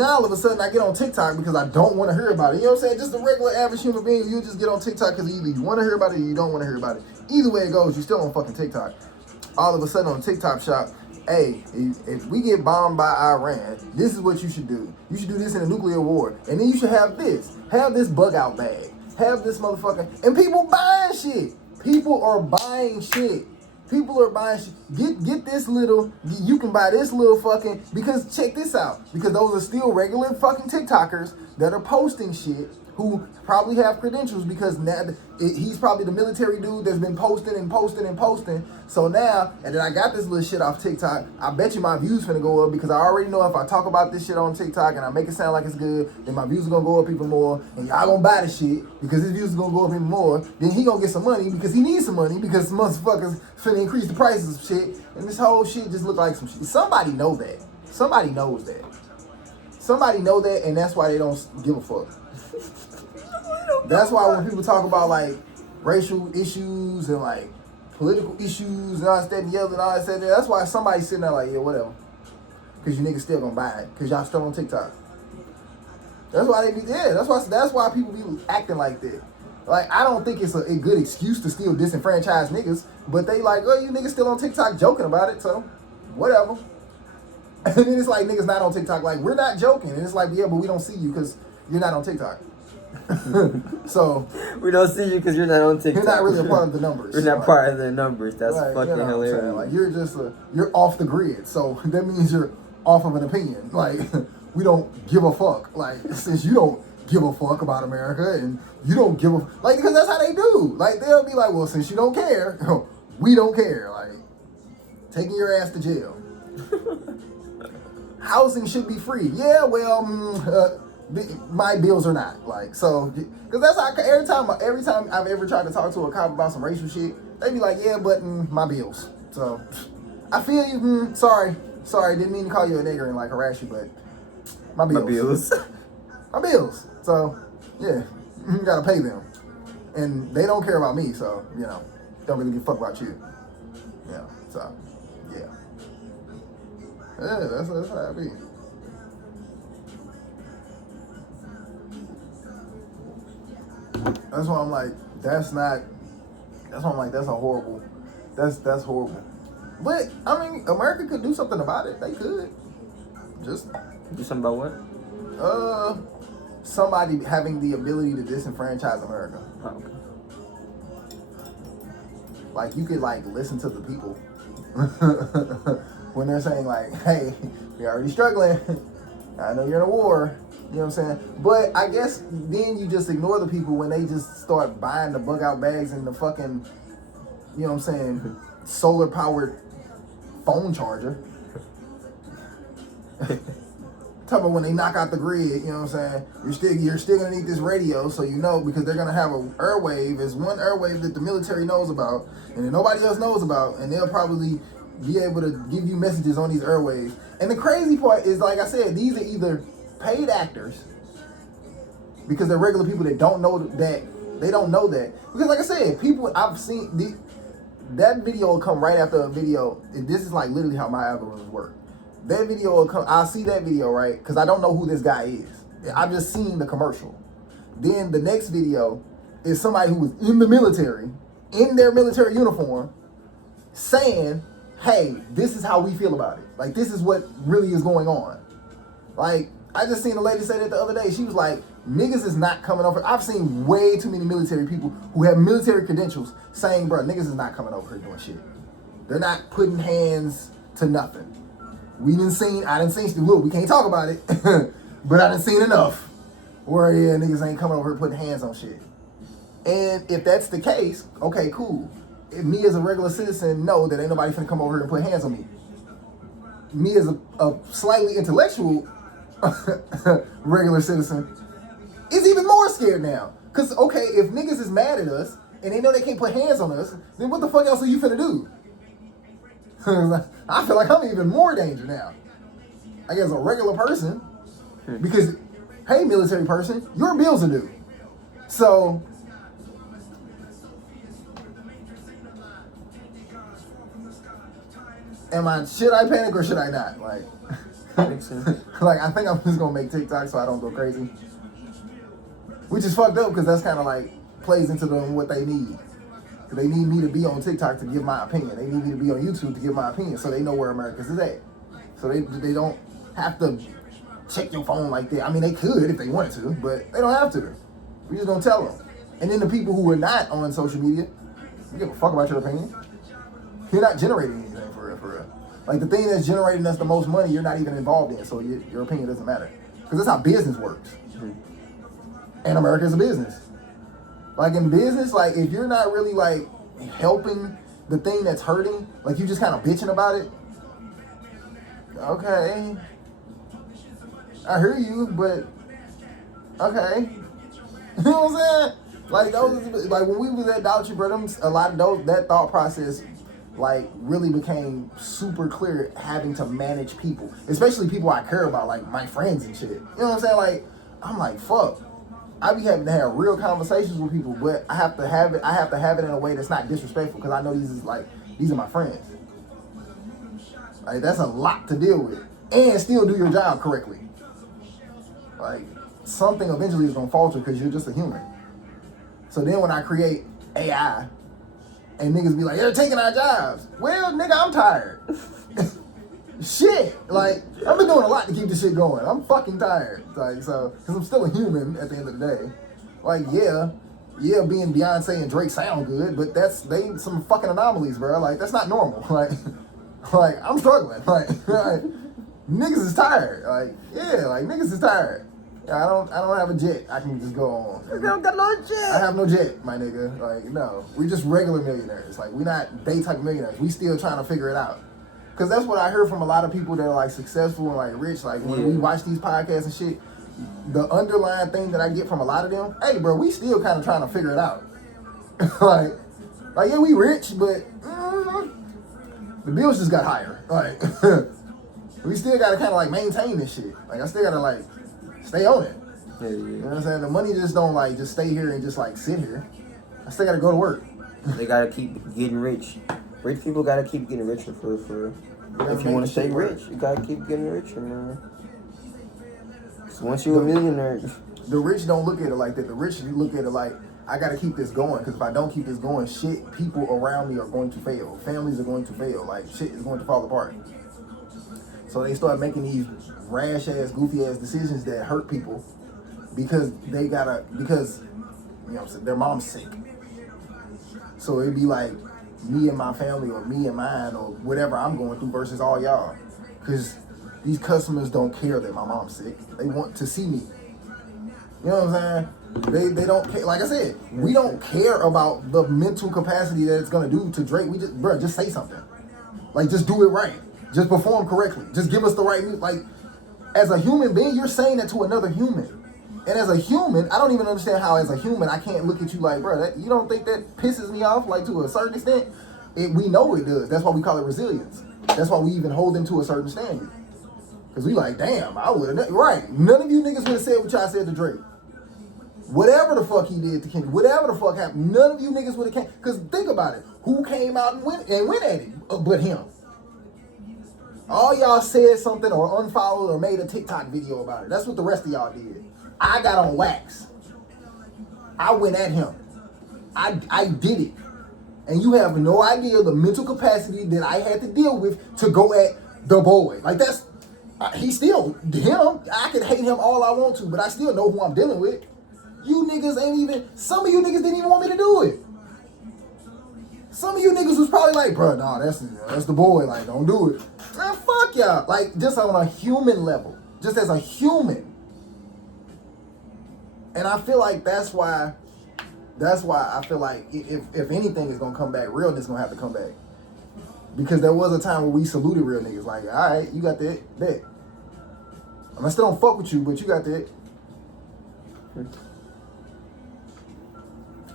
all of a sudden I get on TikTok because I don't want to hear about it. You know what I'm saying? Just a regular average human being, you just get on TikTok because either you want to hear about it or you don't want to hear about it. Either way it goes, you're still on fucking TikTok. All of a sudden on TikTok shop, hey, if we get bombed by Iran, this is what you should do. You should do this in a nuclear war. And then you should have this bug out bag. Have this motherfucker. And people buying shit. People are buying shit. Get this little, you can buy this little fucking, because check this out. Because those are still regular fucking TikTokers that are posting shit who probably have credentials because now he's probably the military dude that's been posting and posting and posting. So now, and then I got this little shit off TikTok, I bet you my views finna go up because I already know if I talk about this shit on TikTok and I make it sound like it's good, then my views are gonna go up even more, and y'all gonna buy the shit because his views are gonna go up even more. Then he gonna get some money because he needs some money because motherfuckers finna increase the prices of shit, and this whole shit just look like some shit. Somebody know that. Somebody knows that. Somebody know that, and that's why they don't give a fuck. That's why when people talk about like racial issues and like political issues and all that and the other and all that, that's why somebody's sitting there like, yeah, whatever. Because you niggas still gonna buy it. Because y'all still on TikTok. That's why that's why people be acting like that. Like, I don't think it's a good excuse to still disenfranchise niggas, but they like, oh, you niggas still on TikTok joking about it, so whatever. And then it's like niggas not on TikTok, like, we're not joking. And it's like, yeah, but we don't see you because you're not on TikTok. So we don't see you because you're not on TikTok. You're not really a part of the numbers. You're not part of the numbers. That's fucking hilarious. Like, you're just you're off the grid. So that means you're off of an opinion. Like, we don't give a fuck. Like, since you don't give a fuck about America and you don't give a like, because that's how they do. Like, they'll be like, well, since you don't care, we don't care. Like, taking your ass to jail. Housing should be free. Yeah, well, my bills are not. Like, so, because that's how every time I've ever tried to talk to a cop about some racial shit, they be like, yeah, but my bills. So I feel you. Sorry, didn't mean to call you a nigger and like harass you, but my bills. My bills. So yeah, you gotta pay them, and they don't care about me. So don't really give a fuck about you. So yeah, that's how it be. That's why I'm like, that's horrible. That's horrible. But I mean, America could do something about it. They could. Just do something about what? Somebody having the ability to disenfranchise America. Oh, okay. Like, you could like listen to the people when they're saying like, hey, we're already struggling. I know you're in a war. You know what I'm saying? But I guess then you just ignore the people when they just start buying the bug out bags and the fucking, you know what I'm saying, solar powered phone charger. Talk about when they knock out the grid, you know what I'm saying? You're still gonna need this radio, so because they're gonna have a airwave. There's one airwave that the military knows about and that nobody else knows about, and they'll probably be able to give you messages on these airwaves. And the crazy part is, like I said, these are either paid actors because they're regular people that don't know that They don't know that. Because like I said, people, I've seen, that video will come right after a video. And this is like literally how my algorithms work. That video will come, I'll see that video, right? Because I don't know who this guy is. I've just seen the commercial. Then the next video is somebody who was in the military, in their military uniform, saying, hey, this is how we feel about it. Like, this is what really is going on. Like, I just seen a lady say that the other day. She was like, niggas is not coming over. I've seen way too many military people who have military credentials saying, bro, niggas is not coming over here doing shit. They're not putting hands to nothing. I didn't see, look, we can't talk about it, but I done seen enough where, yeah, niggas ain't coming over here putting hands on shit. And if that's the case, okay, cool. If me as a regular citizen know that ain't nobody finna come over here and put hands on me. Me as a slightly intellectual regular citizen is even more scared now. Cause okay, if niggas is mad at us and they know they can't put hands on us, then what the fuck else are you finna do? I feel like I'm in even more danger now. I guess a regular person, because hey, military person, your bills are due. So should I panic or should I not? Like, like I think I'm just gonna make TikTok so I don't go crazy. Which is fucked up because that's kind of like plays into what they need. They need me to be on TikTok to give my opinion. They need me to be on YouTube to give my opinion so they know where America's is at. So they don't have to check your phone like that. I mean, they could if they wanted to, but they don't have to. We just don't tell them. And then the people who are not on social media, you give a fuck about your opinion. You're not generating anything for real. Like the thing that's generating us the most money, you're not even involved in, so your opinion doesn't matter. Because that's how business works. And America is a business. Like in business, like if you're not really like helping the thing that's hurting, like you just kind of bitching about it. Okay, I hear you, but okay, you know what I'm saying? Like those, like when we was at Dolce, bro, a lot of those, that thought process, like really became super clear. Having to manage people, especially people I care about, like my friends and shit. You know what I'm saying? Like I'm like fuck. I be having to have real conversations with people, but I have to have it in a way that's not disrespectful because I know these are my friends. Like that's a lot to deal with, and still do your job correctly. Like something eventually is gonna falter because you're just a human. So then when I create AI, and niggas be like, they're taking our jobs. Well, nigga, I'm tired. Shit, like I've been doing a lot to keep this shit going. I'm fucking tired, like so, cause I'm still a human at the end of the day. Like yeah, being Beyonce and Drake sound good, but they some fucking anomalies, bro. Like that's not normal. Like I'm struggling. Like niggas is tired. Like yeah, like niggas is tired. I don't have a jet. I can just go on. You don't got no jet. I have no jet, my nigga. Like no, we just regular millionaires. Like we not they type millionaires. We still trying to figure it out. Cause that's what I heard from a lot of people that are like successful and like rich. Like when we watch these podcasts and shit, the underlying thing that I get from a lot of them, hey bro, we still kind of trying to figure it out. like yeah, we rich, but the bills just got higher. Like we still gotta kind of like maintain this shit. Like I still gotta like stay on it. Yeah. You know what I'm saying? The money just don't like just stay here and just like sit here. I still gotta go to work. They gotta keep getting rich. Rich people gotta keep getting richer for if you want to stay rich, you gotta keep getting richer, man. So once you're a millionaire, the rich don't look at it like that. The rich look at it like I gotta keep this going because if I don't keep this going, people around me are going to fail. Families are going to fail. Like shit is going to fall apart. So they start making these rash ass, goofy ass decisions that hurt people because you know, their mom's sick. So it'd be like me and my family or me and mine or whatever I'm going through versus all y'all. Because these customers don't care that my mom's sick. They want to see me. You know what I'm saying? They don't care. Like I said, we don't care about the mental capacity that it's going to do to Drake. We just say something. Like, just do it right. Just perform correctly. Just give us the right music. Like, as a human being, you're saying that to another human. And as a human, I don't even understand how as a human, I can't look at you like, bro, you don't think that pisses me off, like to a certain extent? We know it does. That's why we call it resilience. That's why we even hold them to a certain standard. Because we like, damn, I would have, right. None of you niggas would have said what y'all said to Drake. Whatever the fuck he did to Kendrick, whatever the fuck happened, none of you niggas would have came. Cause think about it, who came out and went at it but him? All y'all said something or unfollowed or made a TikTok video about it. That's what the rest of y'all did. I got on wax. I went at him. I did it. And you have no idea the mental capacity that I had to deal with to go at the boy. Like that's, he's still him. I could hate him all I want to, but I still know who I'm dealing with. You niggas ain't even, some of you niggas didn't even want me to do it. Some of you niggas was probably like, bro, nah, that's the boy, like, don't do it. Man, fuck y'all. Like, just on a human level. Just as a human. And I feel like that's why I feel like if anything is gonna come back, realness gonna have to come back. Because there was a time where we saluted real niggas. Like, all right, you got that, bet. I still don't fuck with you, but you got that.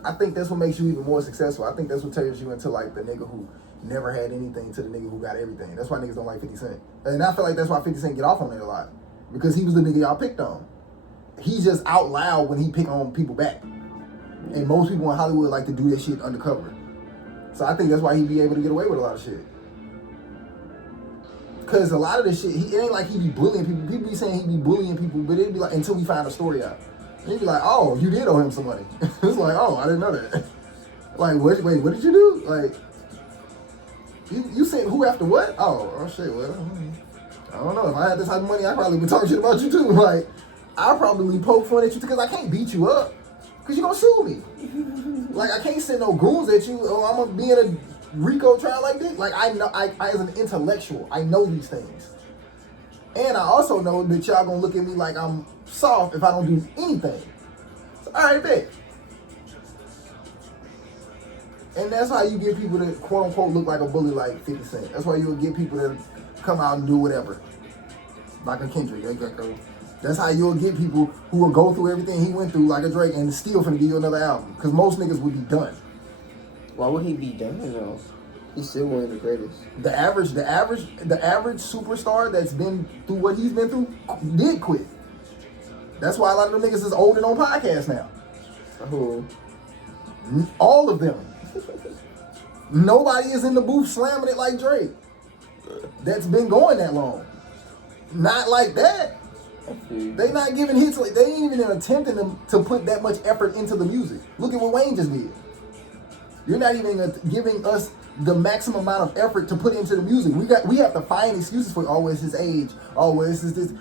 I think that's what makes you even more successful. I think that's what turns you into like the nigga who never had anything to the nigga who got everything. That's why niggas don't like 50 Cent. And I feel like that's why 50 Cent get off on it a lot. Because he was the nigga y'all picked on. He's just out loud when he pick on people back. And most people in Hollywood like to do that shit undercover. So I think that's why he be able to get away with a lot of shit. Because a lot of this shit, it ain't like he be bullying people. People be saying he be bullying people, but it'd be like, until we find a story out. He'd be like, oh, you did owe him some money. It's like, oh, I didn't know that. Like, wait, what did you do? Like, you said who after what? Oh shit, well, I don't know. If I had this type of money, I probably would talk shit about you too. Like, I probably poke fun at you because I can't beat you up. Because you're going to sue me. Like, I can't send no goons at you. Oh, I'm going to be in a RICO trial like this. Like, I know, I as an intellectual, I know these things. And I also know that y'all going to look at me like I'm soft if I don't do anything. So, all right, bet. And that's how you get people to, quote unquote, look like a bully like 50 Cent. That's why you'll get people to come out and do whatever. Like a Kendrick. That's how you'll get people who will go through everything he went through like a Drake and still finna give you another album. Because most niggas would be done. Why would he be done though? He's still one of the greatest. The average superstar that's been through what he's been through did quit. That's why a lot of them niggas is old and on podcasts now. Who? All of them. Nobody is in the booth slamming it like Drake. That's been going that long. Not like that. They not giving hits, like they ain't even attempting to put that much effort into the music. Look at what Wayne just did. You're not even giving us the maximum amount of effort to put into the music. We have to find excuses for, oh, it's his age. Oh, it's this.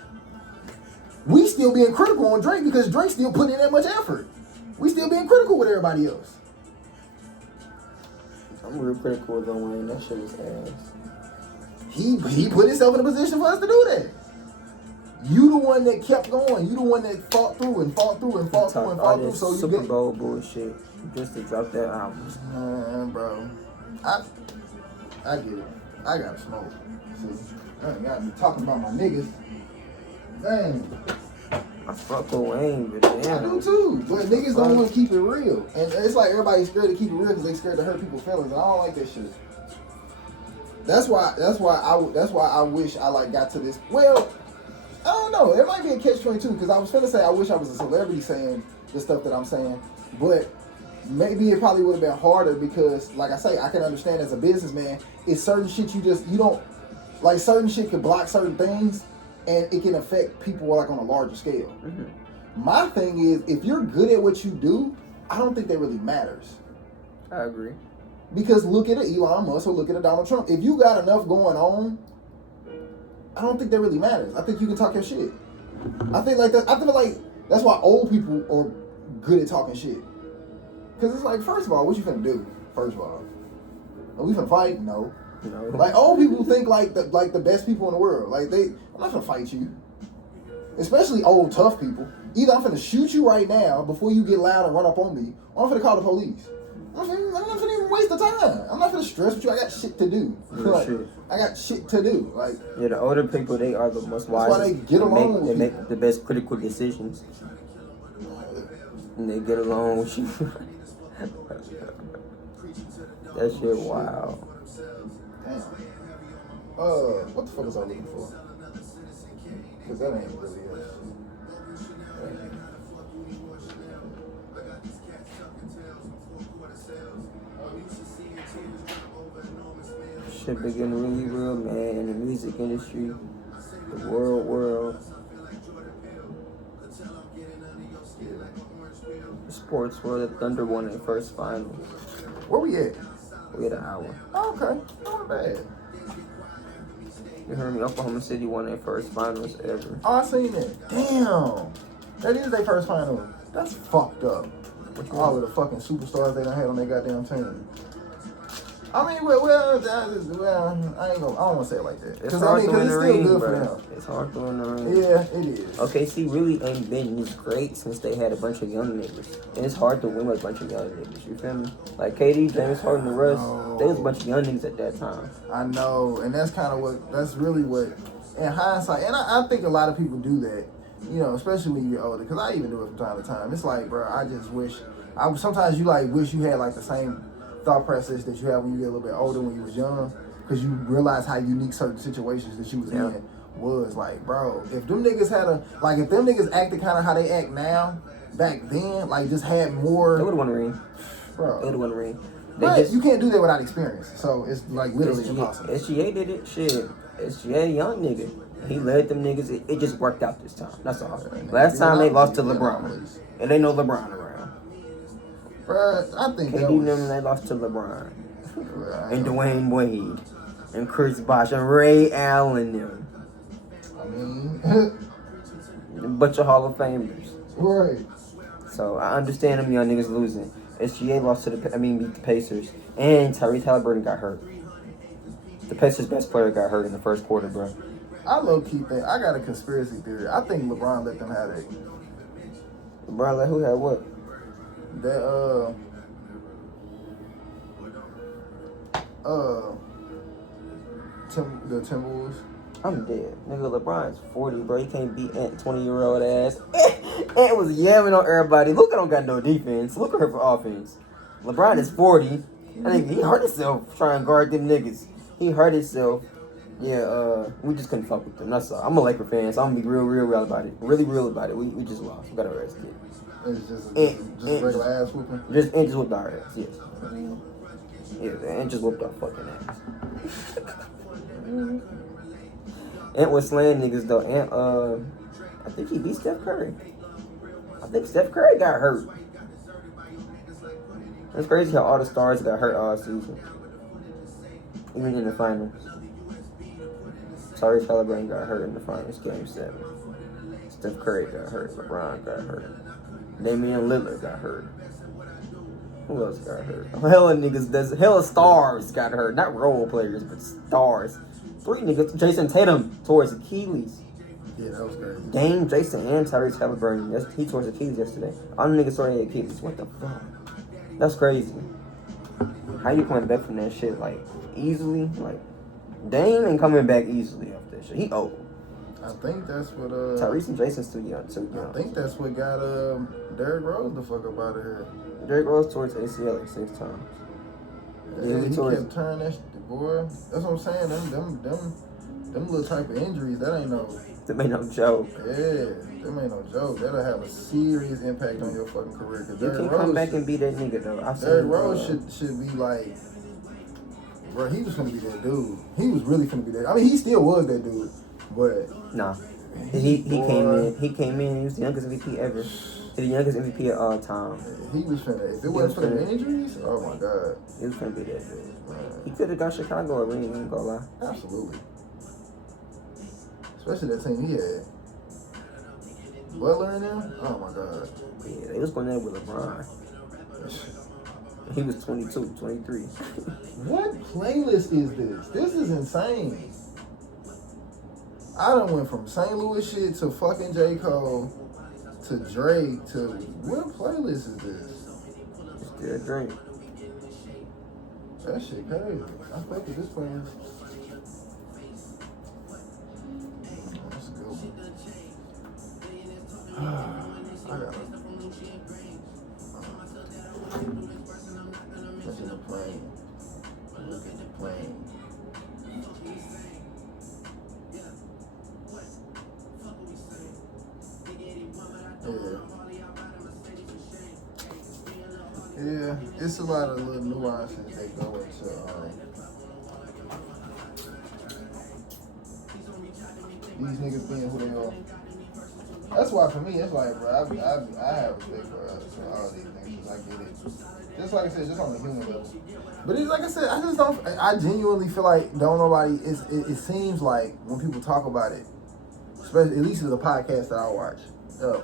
We still being critical on Drake because Drake still putting in that much effort. We still being critical with everybody else. I'm real critical of Wayne. That shit was ass. He put himself in a position for us to do that. You the one that kept going. You the one that fought through and fought through and fought through and fought through. So you Super Bowl bullshit just to drop that album. Man, bro, I get it. I gotta smoke. See, I ain't gotta be talking about my niggas. Dang. I fuck with Wayne, but damn. I do too. But niggas don't want to keep it real, and it's like everybody's scared to keep it real because they scared to hurt people's feelings. And I don't like that shit. That's why I wish I like got to this. Well, I don't know. It might be a catch-22 because I was finna say I wish I was a celebrity saying the stuff that I'm saying, but maybe it probably would have been harder because, like I say, I can understand as a businessman, it's certain shit you don't like. Certain shit can block certain things, and it can affect people like on a larger scale. Mm-hmm. My thing is, if you're good at what you do, I don't think that really matters. I agree. Because look at Elon Musk or look at Donald Trump. If you got enough going on, I don't think that really matters. I think you can talk your shit. I feel like that's why old people are good at talking shit. Because it's like, first of all, what you finna do? First of all, are we finna fight? No. Like old people think like the best people in the world. Like I'm not finna fight you. Especially old tough people. Either I'm finna shoot you right now before you get loud and run up on me, or I'm finna call the police. I'm not finna even waste the time. I'm not finna stress with you. I got shit to do. Like, I got shit to do. Like, yeah, the older people, they are the most wise. That's why they get along. They make the best critical decisions, and they get along with you. That shit, wow. Damn. What the fuck was I looking for? Because that ain't really it. shit been getting really real, man. In the music industry, the world. The sports world, the Thunder won their first finals. Where we at? We had an hour. Oh, okay, not bad. You heard me? Oklahoma City won their first finals ever. Oh, I seen that. Damn, that is their first final. That's fucked up. All of the fucking superstars they done had on their goddamn team. I mean, well, I ain't gonna. I don't want to say it like that. It's hard to win the ring, good bro. for them. It's hard to win the ring. Yeah, it is. OKC really ain't been this great since they had a bunch of young niggas. And it's hard to win with a bunch of young niggas, you feel me? Like KD, James Harden, the Russ, they was a bunch of young niggas at that time. I know, and that's kind of that's really what, in hindsight, and I think a lot of people do that, you know, especially when you're older, because I even do it from time to time. It's like, bro, I just wish, sometimes you like wish you had like the same thought process that you had when you get a little bit older when you was young, because you realize how unique certain situations that you was in was. Like, bro, if them niggas had if them niggas acted kind of how they act now, back then, like just had more, they would have won the ring. Bro, they would have won the ring. But you can't do that without experience, so it's like literally impossible. SGA did it, shit. SGA, young nigga. He led them niggas. It just worked out this time. That's all. Last time they lost to LeBron, and they know LeBron around. Bruh, I think KD them, they lost to LeBron. And Dwayne Wade. And Chris Bosh. And Ray Allen them. I mean... a bunch of Hall of Famers. Right. So, I understand them young niggas losing. SGA lost to beat the Pacers. And Tyrese Halliburton got hurt. The Pacers' best player got hurt in the first quarter, bro. I low-key think... I got a conspiracy theory. I think LeBron let them have it. LeBron let who had what? That the Timberwolves. I'm dead. Nigga, LeBron's 40, bro. He can't beat Ant 20-year-old ass. Ant was yelling on everybody. Luka don't got no defense. Luka hurt for offense. LeBron is 40. I think he hurt himself trying to guard them niggas. He hurt himself. Yeah, we just couldn't fuck with them. That's all. I'm a Laker fan, so I'm gonna be real about it. Really real about it. We just lost. We got our ass kicked. It's just regular ass whooping. Just whooped our ass, yes. Yeah, and just whooped our fucking ass. Ant was slaying niggas though. Ant, I think he beat Steph Curry. I think Steph Curry got hurt. It's crazy how all the stars got hurt all season. Even in the finals. Tyrese Halliburton got hurt in the finals, game 7. Steph Curry got hurt. LeBron got hurt. Damian Lillard got hurt. Who else got hurt? Hella stars got hurt. Not role players, but stars. 3 niggas. Jason Tatum tore his Achilles. Yeah, that was crazy. Dame, Jason, and Tyrese Halliburton. He tore his Achilles yesterday. All them niggas tore their Achilles. What the fuck? That's crazy. How you coming back from that shit, like, easily? Like, Dame ain't coming back easily off that shit. He old. I think that's what Tyrese and Jason's too young. I think that's what got Derrick Rose the fuck up out of here. Derrick Rose tore his ACL like 6 times. Yeah, he kept turning that shit, boy. That's what I'm saying. Them little type of injuries, that ain't no joke. Yeah, them ain't no joke. That'll have a serious impact on your fucking career. You can come back and be that nigga though. Derrick Rose should be like, bro, he was gonna be that dude. He was really gonna be that. I mean, he still was that dude, but nah. He came in. He came in. He was the youngest MVP ever. He's the youngest MVP of all time. He was finna. If it wasn't for the injuries, oh my god, he was finna be that dude. He could have got Chicago a ring. Ain't gonna lie. Absolutely. Especially that team he had. Butler in there? Oh my god. Yeah, they was going there with LeBron. He was 22, 23. What playlist is this? This is insane. I done went from St. Louis shit to fucking J. Cole to Drake to what playlist is this? Yeah, Drake. That shit crazy. I fuck with this playlist. That's a good one. I got it. That's in the plane. Look at the plane. Yeah, it's a lot of little nuances that go into these niggas being who they are. That's why for me, it's like, bro, I have respect for all these niggas. I get it. Just like I said, just on the human level. But it's like I said, I just don't. I genuinely feel like don't nobody. It seems like when people talk about it, especially at least in the podcast that I watch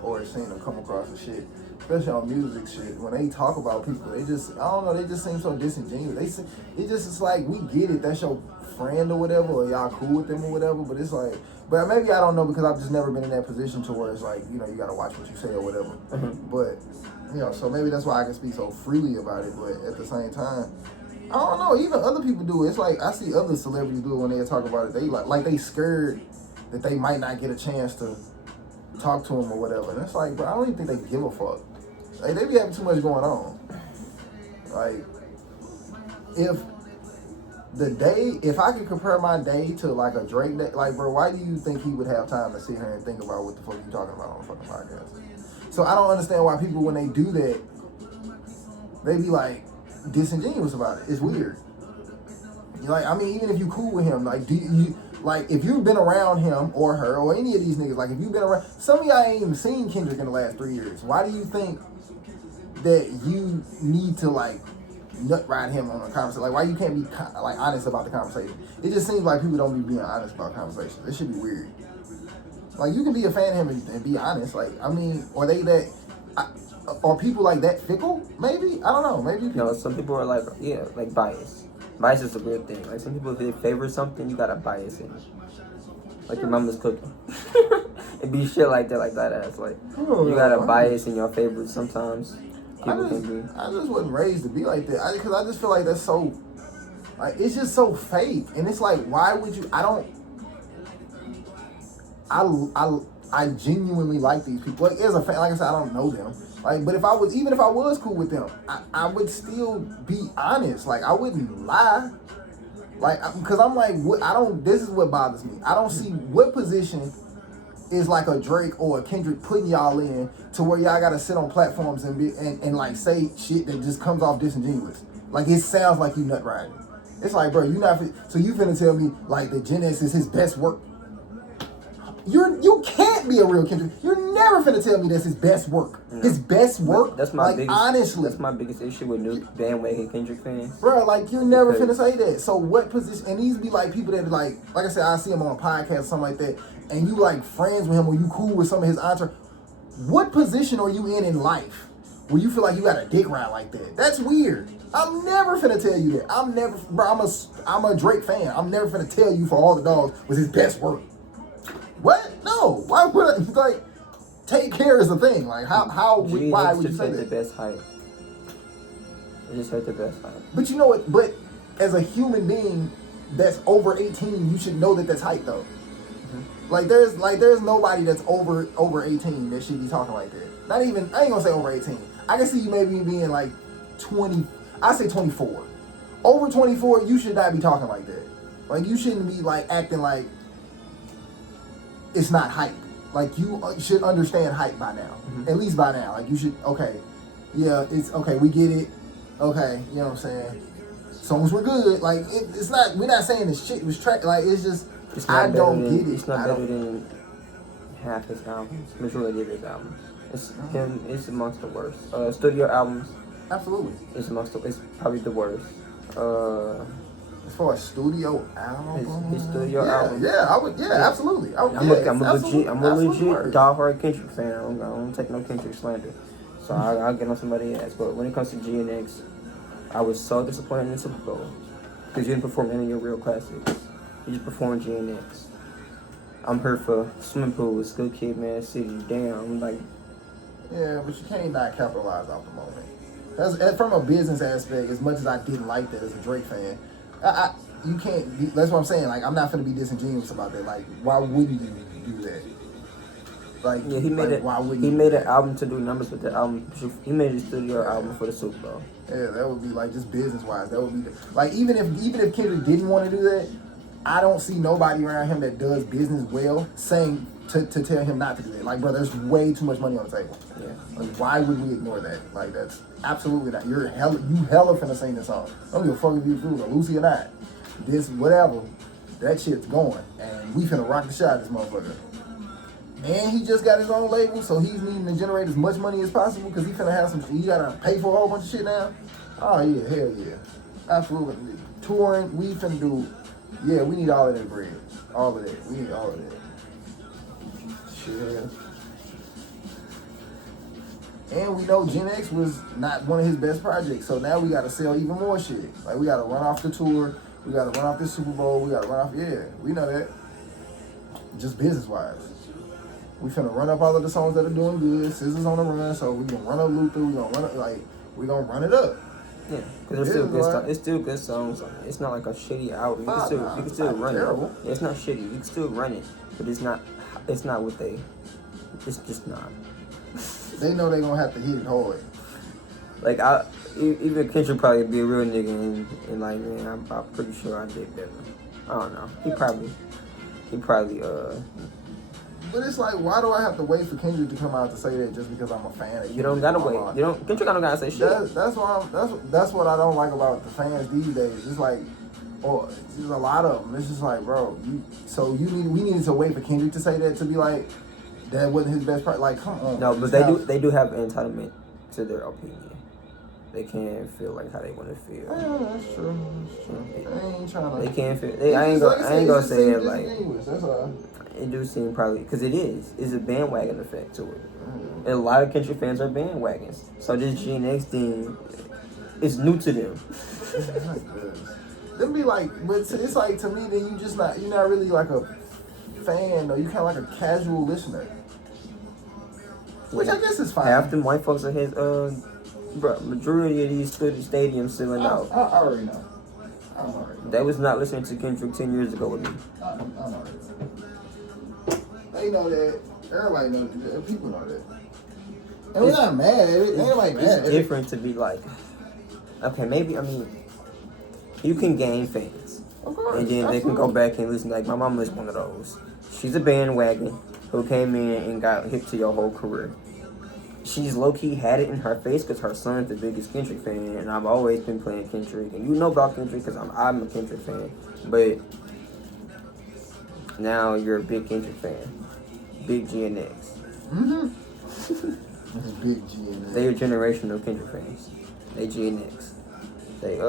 or seen them come across and shit, especially on music shit, when they talk about people, they just I don't know. They just seem so disingenuous. It's like we get it. That's your friend or whatever, or y'all cool with them or whatever. But it's like, but maybe I don't know because I've just never been in that position to where it's like you gotta watch what you say or whatever. Mm-hmm. But so maybe that's why I can speak so freely about it. But at the same time, I don't know. Even other people do it. It's like I see other celebrities do it when they talk about it. They like they scared that they might not get a chance to talk to them or whatever. And it's like, bro, I don't even think they give a fuck. Like they be having too much going on. Like if I could compare my day to like a Drake day, like bro, why do you think he would have time to sit here and think about what the fuck you talking about on the fucking podcast? So I don't understand why people when they do that, they be like disingenuous about it. It's weird. Like, I mean, even if you cool with him, like, do you like if you've been around him or her or any of these niggas, like if you've been around, some of y'all ain't even seen Kendrick in the last 3 years. Why do you think that you need to like nut ride him on a conversation? Like, why you can't be like honest about the conversation? It just seems like people don't be being honest about conversations. It should be weird. Like, you can be a fan of him and be honest. Like, I mean, are people like that fickle? Maybe, I don't know. Maybe no. Some people are like biased. Bias is a weird thing. Like some people, if they favor something, you got a bias in it. Like your mama's cooking. It be shit like that ass. Like you got a bias in your favorites sometimes. I just wasn't raised to be like that. Because I just feel like that's so, like, it's just so fake. And it's like, why would you? I genuinely like these people. Like, as a fan, like I said, I don't know them. Like, but even if I was cool with them, I would still be honest. Like, I wouldn't lie. Like, because I'm like, this is what bothers me. I don't see what position is like a Drake or a Kendrick putting y'all in to where y'all gotta sit on platforms and like say shit that just comes off disingenuous. Like, it sounds like you nut riding. It's like, bro, so you finna tell me like that Gen X is his best work? You can't be a real Kendrick. You're never finna tell me that's his best work. No. His best work. That's my honestly. That's my biggest issue with new bandwagon Kendrick fans. Bro, like you're never finna say that. So what position? And these be like people that like I said, I see him on a podcast or something like that, and you like friends with him or you cool with some of his entourage. What position are you in life where you feel like you got a dick ride like that? That's weird. I'm never finna tell you that. I'm a Drake fan. I'm never finna tell you For All the Dogs was his best work. What? No. Why would I, like, take care is a thing. Like, why would you say that? The best height. It just had the best height. But you know what? But as a human being that's over 18, you should know that that's height, though. Mm-hmm. Like, there's nobody that's over 18 that should be talking like that. Not even, I ain't gonna say over 18. I can see you maybe being like 20, I say 24. Over 24, you should not be talking like that. Like, you shouldn't be, like, acting like it's not hype. Like, you should understand hype by now. Mm-hmm. At least by now. Like, you should, okay, yeah, it's, okay, we get it. Okay, you know what I'm saying? Songs were good. Like, it's not, we're not saying this shit was trash. Like, it's just, I don't get it. It's not better than half his albums. Majority of his albums. It's amongst the worst. Studio albums. Absolutely. It's probably the worst. As far as studio album, his studio album. Yeah, I would. Yeah, absolutely. I'm a legit diehard Kendrick fan. I don't take no Kendrick slander, so I'll get on somebody else. But when it comes to GNX, I was so disappointed in the Super Bowl because you didn't perform any of your real classics. You just performed GNX. I'm here for Swimming Pools, Good Kid, Mad City. Damn, I'm like. Yeah, but you can't not capitalize off the moment. That's from a business aspect. As much as I didn't like that as a Drake fan. You can't be, that's what I'm saying. Like, I'm not gonna be disingenuous about that. Like, why wouldn't you do that? Like, yeah, he made an album to do numbers with the album. He made a studio album for the Super Bowl. Yeah, that would be like just business wise. That would be like even if Kendrick didn't want to do that, I don't see nobody around him that does business well saying to tell him not to do that. Like, bro, there's way too much money on the table. Yeah. Like, why would we ignore that? Like, that's absolutely not. You hella finna sing this song. I don't give a fuck if you flew to Lucy or not. This, whatever. that shit's going, and we finna rock the shot this motherfucker. And he just got his own label, so he's needing to generate as much money as possible because he finna have some. He gotta pay for a whole bunch of shit now. Oh yeah, hell yeah, absolutely. Touring, we finna do. Yeah, we need all of that bread, all of that. We need all of that. Shit. And we know Gen X was not one of his best projects, so now we gotta sell even more shit. Like we gotta run off the tour, we gotta run off the Super Bowl, we gotta run off. Yeah, we know that. Just business wise. We finna run up all of the songs that are doing good. Scissors on the run, so we gonna run up Luther. We gonna run up we gonna run it up. Yeah, because it's still good stuff. It's still good songs. It's not like a shitty album. You can still run terrible. it. Yeah, it's not shitty. You can still run it, but it's not what they. It's just not. They know they gonna have to hit it hard. Like even Kendrick probably be a real nigga and like, man, I'm pretty sure I did better. I don't know. He probably. But it's like, why do I have to wait for Kendrick to come out to say that just because I'm a fan of Kendrick? You don't gotta wait. Kendrick don't gotta say shit. That's what I don't like about the fans these days. It's like, there's a lot of them. It's just like, bro, we needed to wait for Kendrick to say that to be like, that wasn't his best part. Like, come on. No, but they do have entitlement to their opinion. They can't feel like how they want to feel. Yeah, that's true. I ain't trying to. They can't feel. I ain't gonna say it like. That's all. It do seem probably because it is. It's a bandwagon effect to it. And a lot of country fans are bandwagons. So this Gen X thing is new to them. Them be like, but it's like to me, then you're not really like a fan, though. You kind of like a casual listener, which I guess is fine. Half them white folks are his. Bro, majority of these stadiums selling out. I already know. I'm already know. They was not listening to Kendrick 10 years ago with me. I'm already know. They know that. Everybody knows that. People know that. And we're not mad at it. Anybody mad at it. It's different to be like, okay, maybe, I mean, you can gain fans. Of course. And then they can go back and listen. Like, my mama is one of those. She's a bandwagon who came in and got hip to your whole career. She's low-key had it in her face because her son's the biggest Kendrick fan, and I've always been playing Kendrick. And you know about Kendrick because I'm a Kendrick fan. But now you're a big Kendrick fan. Big GNX. Mm-hmm. That's big GNX. They're a generation of Kendrick fans. They GNX. They,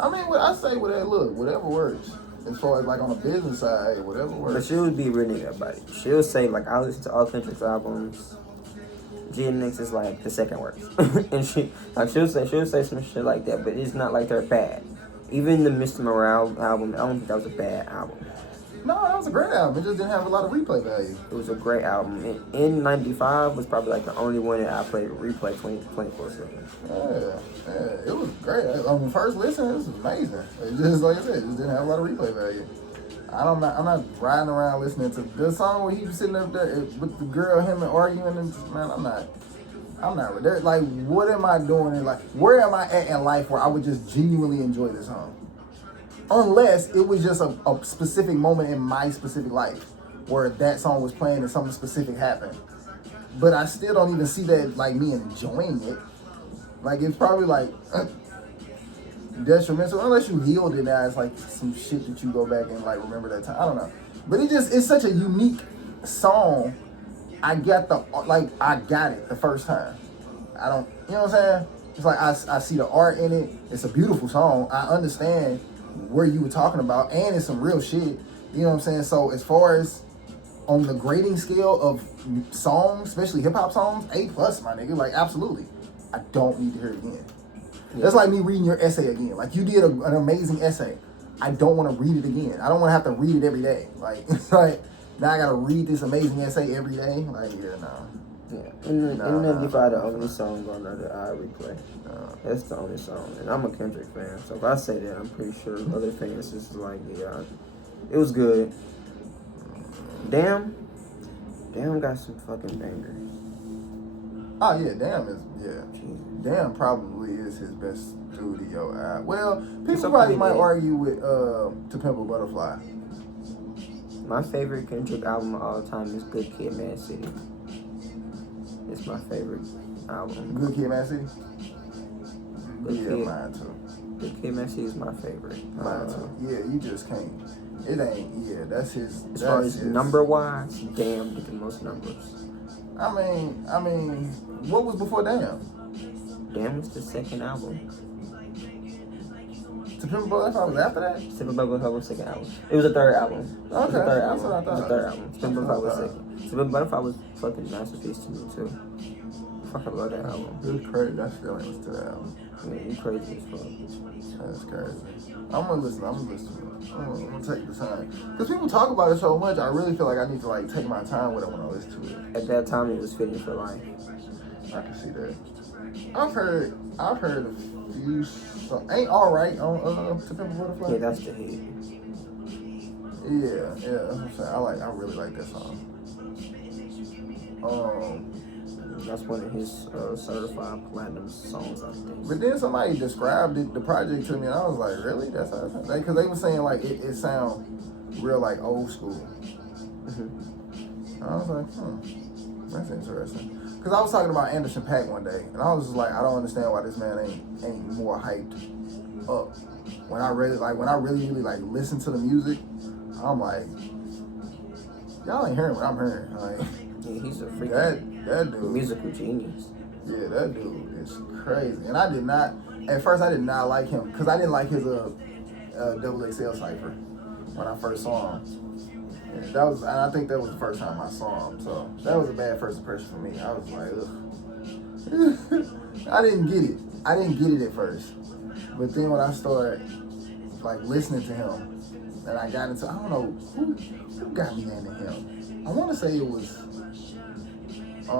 I mean, what I say with that, look, whatever works. As far as like on the business side, whatever works. But she'll be a real nigga about it. She'll say, like, I listen to all Kendrick's albums. GNX is like the second worst. And she'll say some shit like that, but it's not like they're bad. Even the Mr. Morale album, I don't think that was a bad album. No, that was a great album. It just didn't have a lot of replay value. It was a great album. And N95 was probably like the only one that I played replay 24/7. Yeah, it was great. On the first listen, it was amazing. It just, like I said, it just didn't have a lot of replay value. I'm not riding around listening to the song where he was sitting up there with the girl, him and arguing, and man, I'm not. Like, what am I doing? And like, where am I at in life where I would just genuinely enjoy this song? Unless it was just a specific moment in my specific life where that song was playing and something specific happened. But I still don't even see that like me enjoying it. Like, it's probably like detrimental unless you healed it. Now it's like some shit that you go back and like remember that time. I don't know, but it's such a unique song. I got it the first time. I don't, you know what I'm saying? It's like I see the art in it. It's a beautiful song. I understand where you were talking about, and it's some real shit. You know what I'm saying? So as far as on the grading scale of songs, especially hip hop songs, A+, my nigga. Like, absolutely. I don't need to hear it again. Yeah. That's like me reading your essay again. Like, you did an amazing essay. I don't want to read it again. I don't want to have to read it every day. Like, it's like, now I got to read this amazing essay every day. Like, yeah, no. Yeah, and N95 the only song on there that I replay. That's the only song, and I'm a Kendrick fan, so if I say that, I'm pretty sure other fans just like, yeah, it was good. Damn got some fucking bangers. Oh yeah, Damn probably is his best studio album. Well, people probably might argue with To Pimp a Butterfly. My favorite Kendrick album of all time is Good Kid, Mad City. It's my favorite album. Good Kid, Mad City? Good yeah, Kid. mine too. The Kid Messi is my favorite. Mine too. Yeah, you just can't. It ain't. Yeah, that's his. As far as number wise, Damn get the most numbers. I mean, what was before Damn? Damn was the second album. To Pimp a Butterfly was after that? To Pimp a Butterfly was second album. It was a third album. It was a third That's album. what I It was a thought. third album. To Pimp a Butterfly was second. To Pimp a Butterfly was fucking masterpiece to me too. Fucking love that album. It was crazy. That still ain't listen to that album. Yeah, you crazy as fuck. That's crazy. I'm gonna listen. I'm gonna take the time. Because people talk about it so much, I really feel like I need to like take my time with it when I listen to it. At that time, it was fitting for life. I can see that. I've heard a few songs. Ain't Alright on To Pimp a Butterfly? Yeah, that's the hit. Yeah, that's what I'm saying. I really like that song. That's one of his certified platinum songs, I think. But then somebody described the project to me, and I was like, really? That's how it sounds? Because they were saying like it sound real like old school. Mm-hmm. And I was like, that's interesting. Because I was talking about Anderson .Paak one day, and I was just like, I don't understand why this man ain't more hyped up. When I really like listen to the music, I'm like, y'all ain't hearing what I'm hearing. Like, Yeah, he's a freaking that dude, musical genius. yeah, that dude is crazy. And I did not like him because I didn't like his double XL cipher when I first saw him. And I think that was the first time I saw him. So that was a bad first impression for me. I was like, ugh. I didn't get it at first. But then when I started like listening to him, and I got into, I don't know who got me into him. I want to say it was who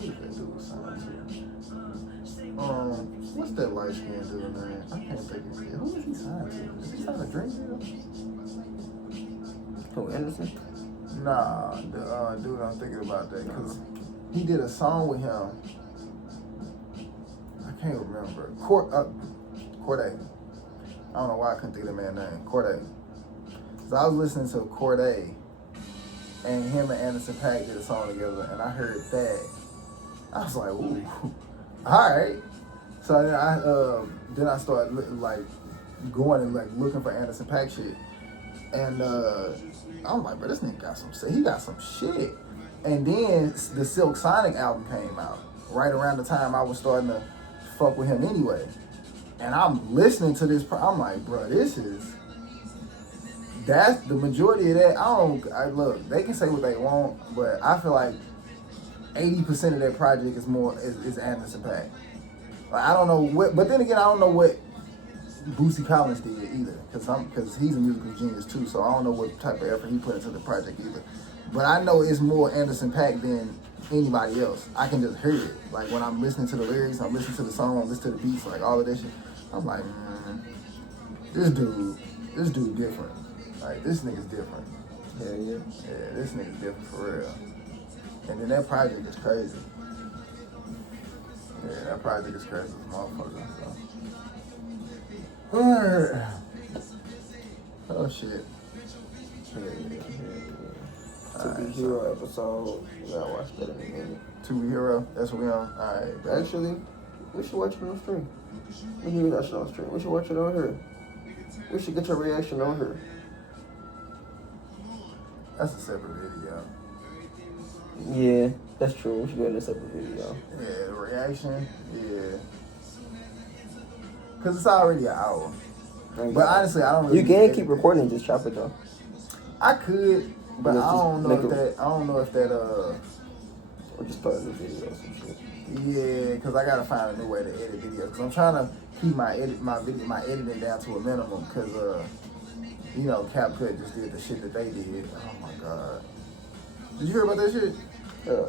did that dude sign to? What's that light skinned dude name? I can't think of it. Who is he signed to? Is he signed to Dream Deal? Who, Anderson? Nah, the dude I'm thinking about that because he did a song with him. I can't remember. Corday. I don't know why I couldn't think of the man's name. Corday. So I was listening to Corday, and him and Anderson .Paak did a song together, and I heard that. I was like, ooh, all right. So then I started like going and like looking for Anderson .Paak shit, and I was like, bro, this nigga got some shit. And then the Silk Sonic album came out right around the time I was starting to fuck with him anyway. And I'm listening to this. I'm like, bro, that's the majority of that. Look, they can say what they want, but I feel like 80% of that project is Anderson .Paak. Like, I don't know what, but then again, I don't know what Boosie Collins did either, because he's a musical genius too. So I don't know what type of effort he put into the project either. But I know it's more Anderson .Paak than anybody else. I can just hear it. Like when I'm listening to the lyrics, I'm listening to the song, I'm listening to the beats, like all of that shit. I'm like, this dude different. Like this nigga's different. Yeah. Yeah, this nigga's different for real. And then that project is crazy. Yeah, that project is crazy as a motherfucker. So. Oh shit. To Be Hero episode. You gotta watch that in a minute. To Be Hero, that's what we on. Alright, bro. Actually, we should watch it on stream. We should watch it on stream. We should watch it on here. We should get your reaction on here. That's a separate video. Yeah, that's true. We should do it in a separate video. Yeah, the reaction, yeah. Because it's already an hour. But honestly, I don't really... You can keep recording and just chop it though. I could, but I don't know if that Or just put it in the video or some shit. Yeah, because I gotta find a new way to edit videos. Because I'm trying to keep my editing down to a minimum. Because CapCut just did the shit that they did. Oh my god! Did you hear about that shit? Yeah.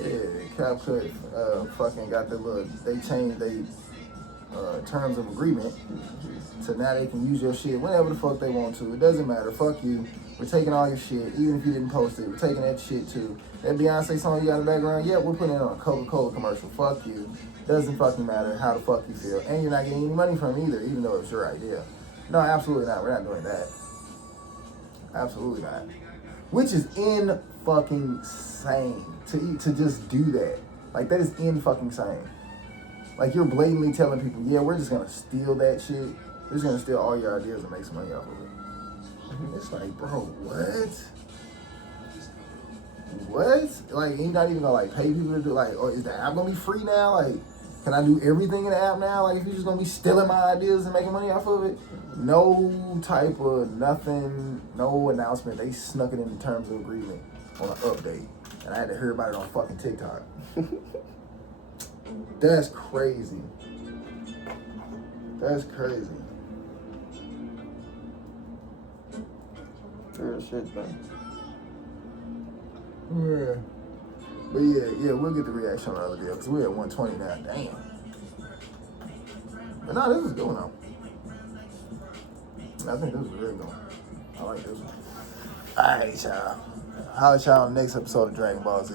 Yeah, CapCut fucking got the little. They changed they terms of agreement, so now they can use your shit whenever the fuck they want to. It doesn't matter. Fuck you. We're taking all your shit, even if you didn't post it. We're taking that shit too. That Beyonce song you got in the background, yeah, we're putting it on a Coca-Cola commercial. Fuck you. Doesn't fucking matter how the fuck you feel. And you're not getting any money from it either, even though it's your idea. No, absolutely not. We're not doing that. Absolutely not. Which is in fucking insane to just do that. Like, that is in fucking insane. Like, you're blatantly telling people, yeah, we're just gonna steal that shit. We're just gonna steal all your ideas and make some money off of it. It's like, bro, what? What? Like, you're not even gonna like pay people to do like, or is the app gonna be free now? Like, can I do everything in the app now? Like, if you're just gonna be stealing my ideas and making money off of it? No type of nothing, no announcement. They snuck it in the terms of agreement on an update. And I had to hear about it on fucking TikTok. That's crazy. That's crazy. Real shit, man. Yeah. But yeah, we'll get the reaction on the other deal because we're at 120 now. Damn. But no, this is going on. I think this is really going. I like this one. Alright, y'all. Holla at y'all on the next episode of Dragon Ball Z.